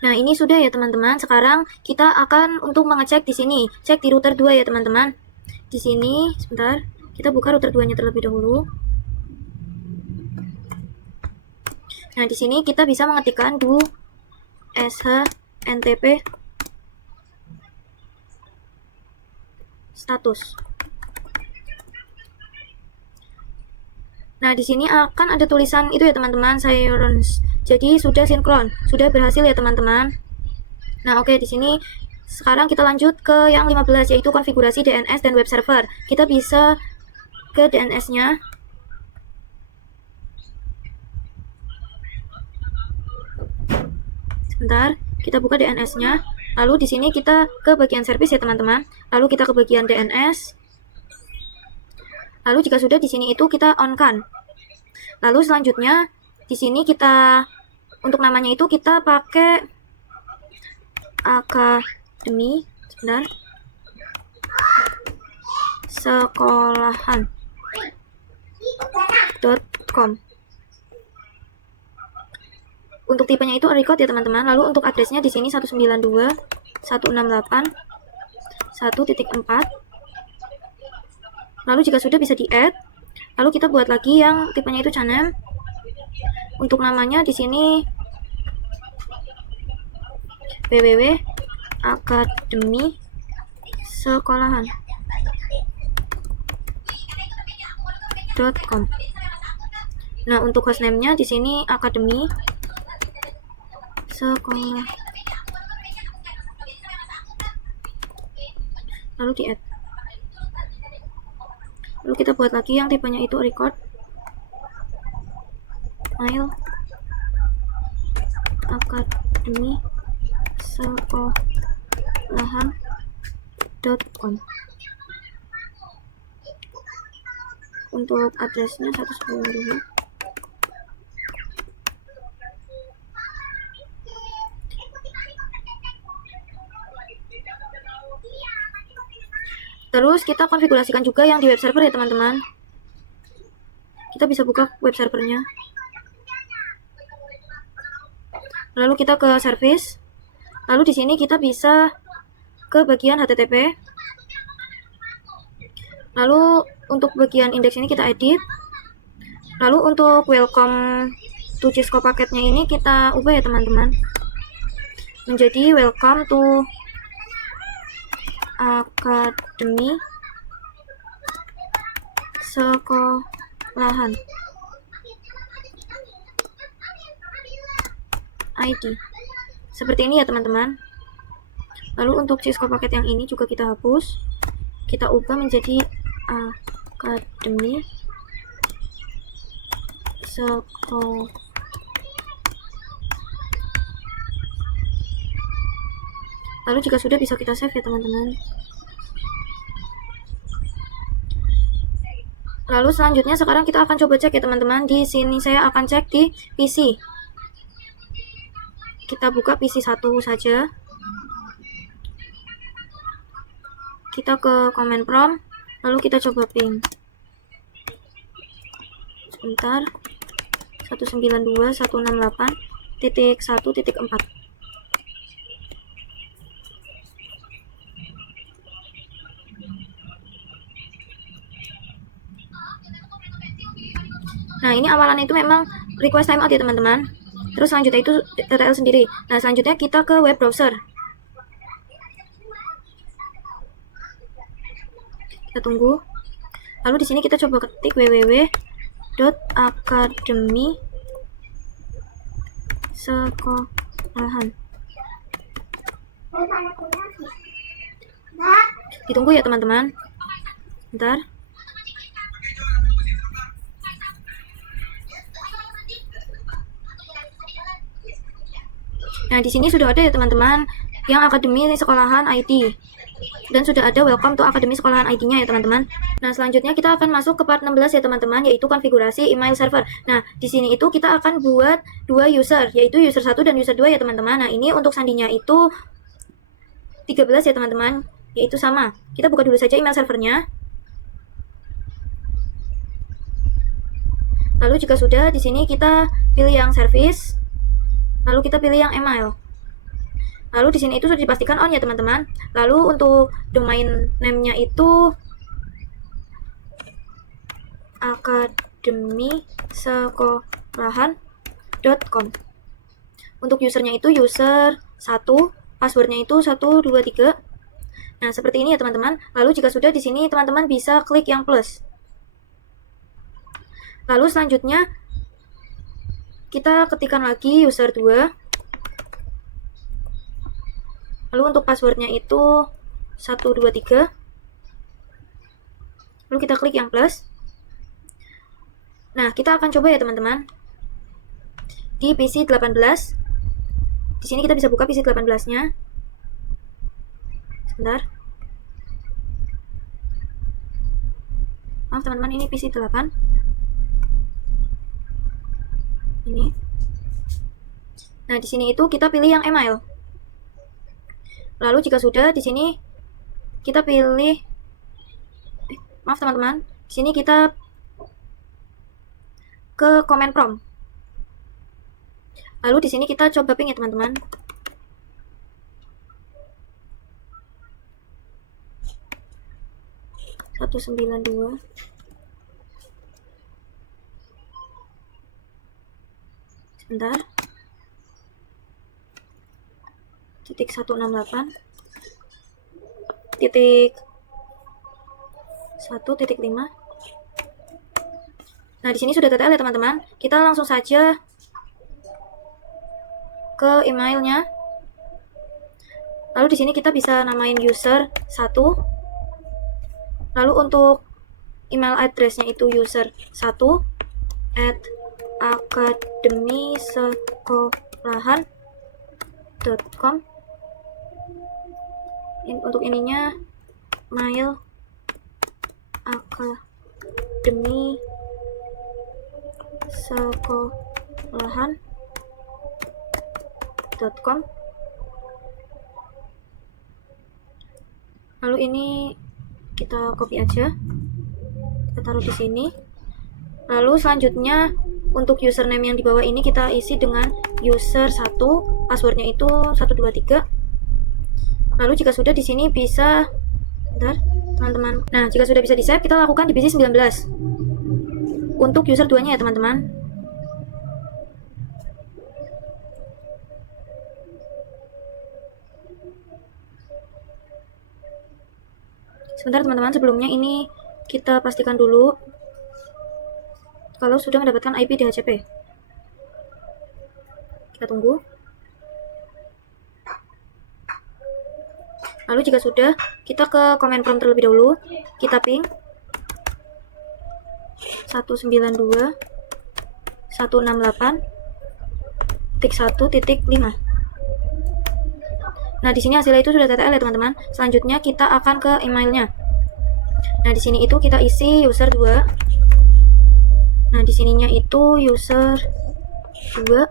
Nah, ini sudah ya teman-teman. Sekarang kita akan untuk mengecek di sini. Cek di router 2 ya teman-teman. Di sini, sebentar. Kita buka router 2-nya terlebih dahulu. Nah, di sini kita bisa mengetikkan do SHNTP status. Nah, di sini akan ada tulisan itu ya teman-teman, Sirens. Jadi sudah sinkron, sudah berhasil ya teman-teman. Nah, oke, di sini sekarang kita lanjut ke yang 15, yaitu konfigurasi DNS dan web server. Kita bisa ke DNS-nya. Sebentar, kita buka DNS-nya. Lalu di sini kita ke bagian service ya teman-teman. Lalu kita ke bagian DNS. Lalu jika sudah di sini itu kita on-kan. Lalu selanjutnya di sini kita untuk namanya itu kita pakai akademi, sebentar, sekolahan.com. Untuk tipenya itu record ya teman-teman. Lalu untuk addressnya di sini 192.168.1.4. Lalu jika sudah bisa di-add. Lalu kita buat lagi yang tipenya itu channel. Untuk namanya di sini www.akademi sekolahan.com. Nah, untuk hostname-nya di sini akademi sekolah. Lalu di-add. Lalu kita buat lagi yang tipenya itu record mail akademi sekolahan.com. Untuk addressnya 192. Terus kita konfigurasikan juga yang di web server ya teman-teman. Kita bisa buka web servernya. Lalu kita ke service. Lalu di sini kita bisa ke bagian HTTP. Lalu untuk bagian indeks ini kita edit. Lalu untuk welcome to Cisco paketnya ini kita ubah ya teman-teman. Menjadi welcome to akademi sekolahan ID. Seperti ini ya teman-teman. Lalu untuk Cisco paket yang ini juga kita hapus. Kita ubah menjadi akademi sekolah. Lalu jika sudah bisa kita save ya teman-teman. Lalu selanjutnya sekarang kita akan coba cek ya teman-teman. Di sini saya akan cek di PC. Kita buka PC 1 saja. Kita ke command prompt. Lalu kita coba ping. Sebentar. 192.168.1.4. Nah, ini awalannya itu memang request timeout ya teman-teman. Terus selanjutnya itu TTL sendiri. Nah, selanjutnya kita ke web browser. Kita tunggu. Lalu di sini kita coba ketik www.akademi sekolahan. Ditunggu ya teman-teman. Bentar. Nah, di sini sudah ada ya teman-teman yang akademi sekolahan ID. Dan sudah ada welcome to akademi sekolahan ID-nya ya teman-teman. Nah, selanjutnya kita akan masuk ke part 16 ya teman-teman, yaitu konfigurasi email server. Nah, di sini itu kita akan buat dua user, yaitu user 1 dan user 2 ya teman-teman. Nah, ini untuk sandinya itu 13 ya teman-teman, yaitu sama. Kita buka dulu saja email servernya. Lalu jika sudah, di sini kita pilih yang service. Lalu kita pilih yang email. Lalu di sini itu sudah dipastikan on ya teman-teman. Lalu untuk domain name-nya itu akademisekolahan.com. Untuk usernya itu user 1, passwordnya itu 123. Nah, seperti ini ya teman-teman. Lalu jika sudah, di sini teman-teman bisa klik yang plus. Lalu selanjutnya kita ketikkan lagi user 2. Lalu untuk passwordnya itu 123. Lalu kita klik yang plus. Nah, kita akan coba ya teman-teman. Di PC 18. Di sini kita bisa buka PC 18-nya. Sebentar. Maaf teman-teman, ini PC 8. Ini. Nah, di sini itu kita pilih yang email. Lalu jika sudah, di sini kita pilih maaf teman-teman, di sini kita ke command prompt. Lalu di sini kita coba ping ya teman-teman. Sebentar. Titik 168 titik 1.5. Nah, di sini sudah TTL ya teman-teman. Kita langsung saja ke emailnya. Lalu di sini kita bisa namain user 1. Lalu untuk email address-nya itu user 1@akademisekolahan.com. Untuk ininya mail akademisekolahan.com. Lalu ini kita copy aja, kita taruh di sini. Lalu selanjutnya untuk username yang di bawah ini kita isi dengan user 1, passwordnya itu 123. Lalu jika sudah, di sini bisa, bentar teman-teman. Nah, jika sudah bisa di save, kita lakukan di PC 19 untuk user 2-nya ya teman-teman. Sebentar teman-teman, sebelumnya ini kita pastikan dulu kalau sudah mendapatkan IP DHCP. Kita tunggu. Lalu jika sudah, kita ke command prompt terlebih dahulu. Kita ping 192.168.1.5. Nah, di sini hasilnya itu sudah TTL ya teman-teman. Selanjutnya kita akan ke emailnya. Nah, di sini itu kita isi user 2. Nah, di sininya itu user 2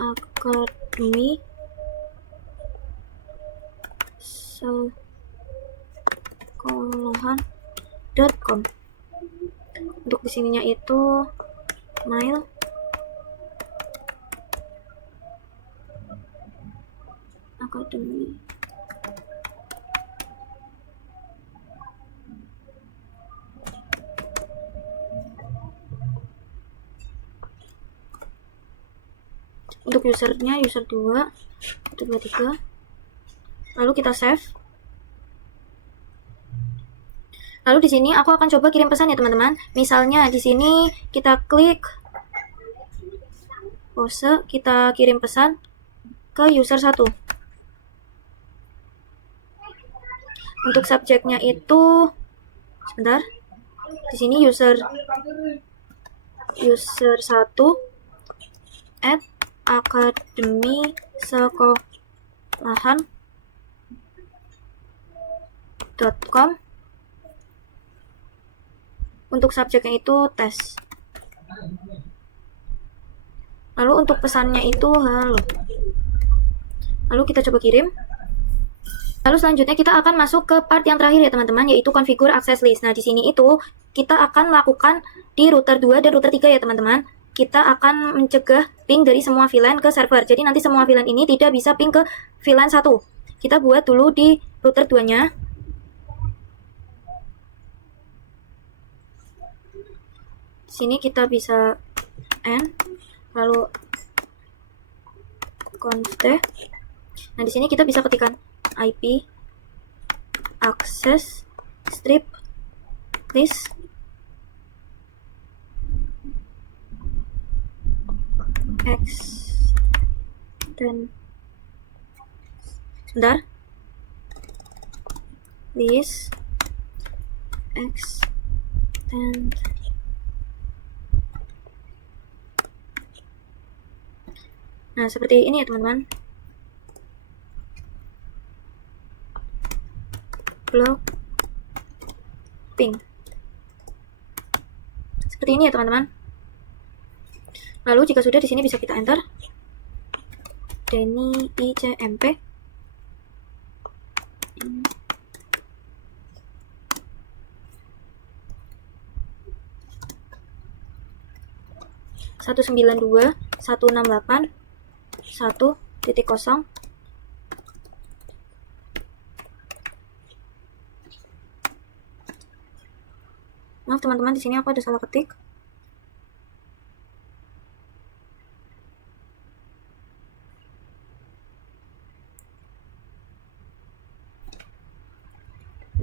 akademi sekolahan.com. Untuk di sininya itu mail akademi. Untuk usernya user 2 123. Lalu kita save. Lalu di sini aku akan coba kirim pesan ya teman-teman. Misalnya di sini kita klik pose, kita kirim pesan ke user 1. Untuk subjeknya itu sebentar. Di sini user 1 @akademisekolahan.com. Untuk subjeknya itu tes. Lalu untuk pesannya itu halo. Lalu kita coba kirim. Lalu selanjutnya kita akan masuk ke part yang terakhir ya teman-teman, yaitu configure access list. Nah, di sini itu kita akan lakukan di router 2 dan router 3 ya teman-teman. Kita akan mencegah ping dari semua VLAN ke server. Jadi nanti semua VLAN ini tidak bisa ping ke VLAN 1. Kita buat dulu di router 2-nya. Sini kita bisa n lalu const. Nah, di sini kita bisa ketikkan IP access strip list x dan sebentar list x and nah, seperti ini ya teman-teman. Block ping. Seperti ini ya teman-teman. Lalu jika sudah, di sini bisa kita enter Denny ICMP. Satu 192.168.1.0. Maaf teman-teman, di sini aku ada salah ketik.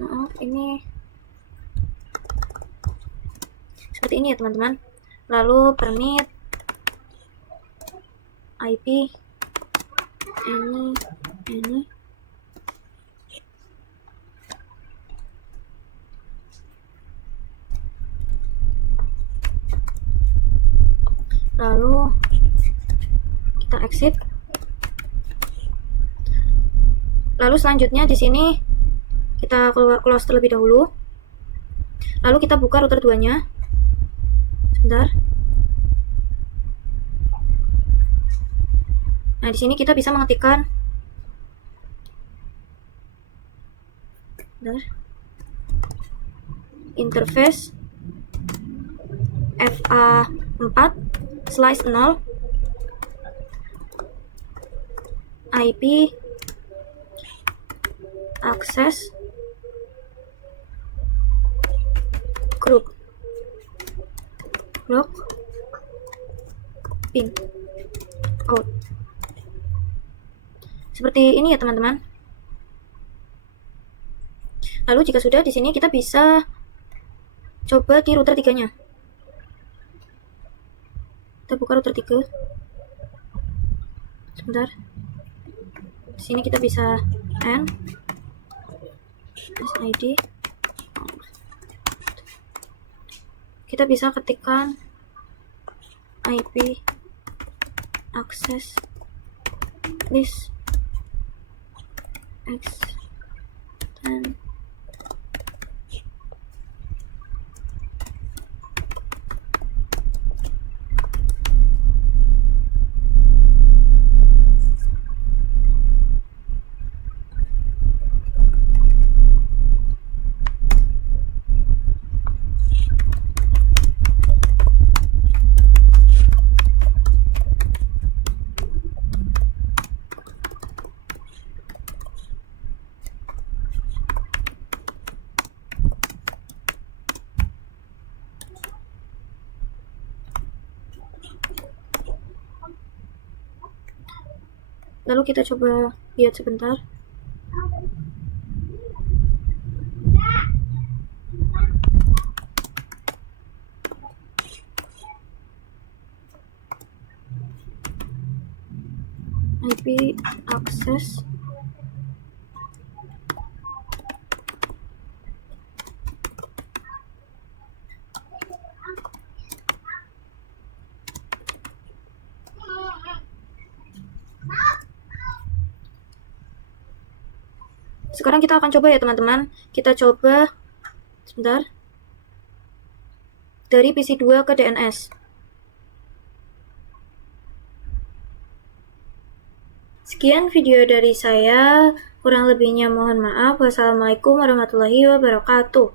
Maaf, ini seperti ini ya teman-teman. Lalu permit IP ini lalu kita exit. Lalu selanjutnya di sini kita close terlebih dahulu. Lalu kita buka router 2-nya. Sebentar. Nah, di sini kita bisa mengetikkan interface FA4/0 IP access group block ping out. Seperti ini ya teman-teman. Lalu jika sudah, di sini kita bisa coba di router 3-nya. Kita buka router 3. Sebentar. Di sini kita bisa n SID. Kita bisa ketikkan IP access list x dan lalu kita coba lihat sebentar. IP access sekarang kita akan coba ya teman-teman. Kita coba sebentar dari PC2 ke DNS. Sekian video dari saya, kurang lebihnya mohon maaf. Wassalamualaikum warahmatullahi wabarakatuh.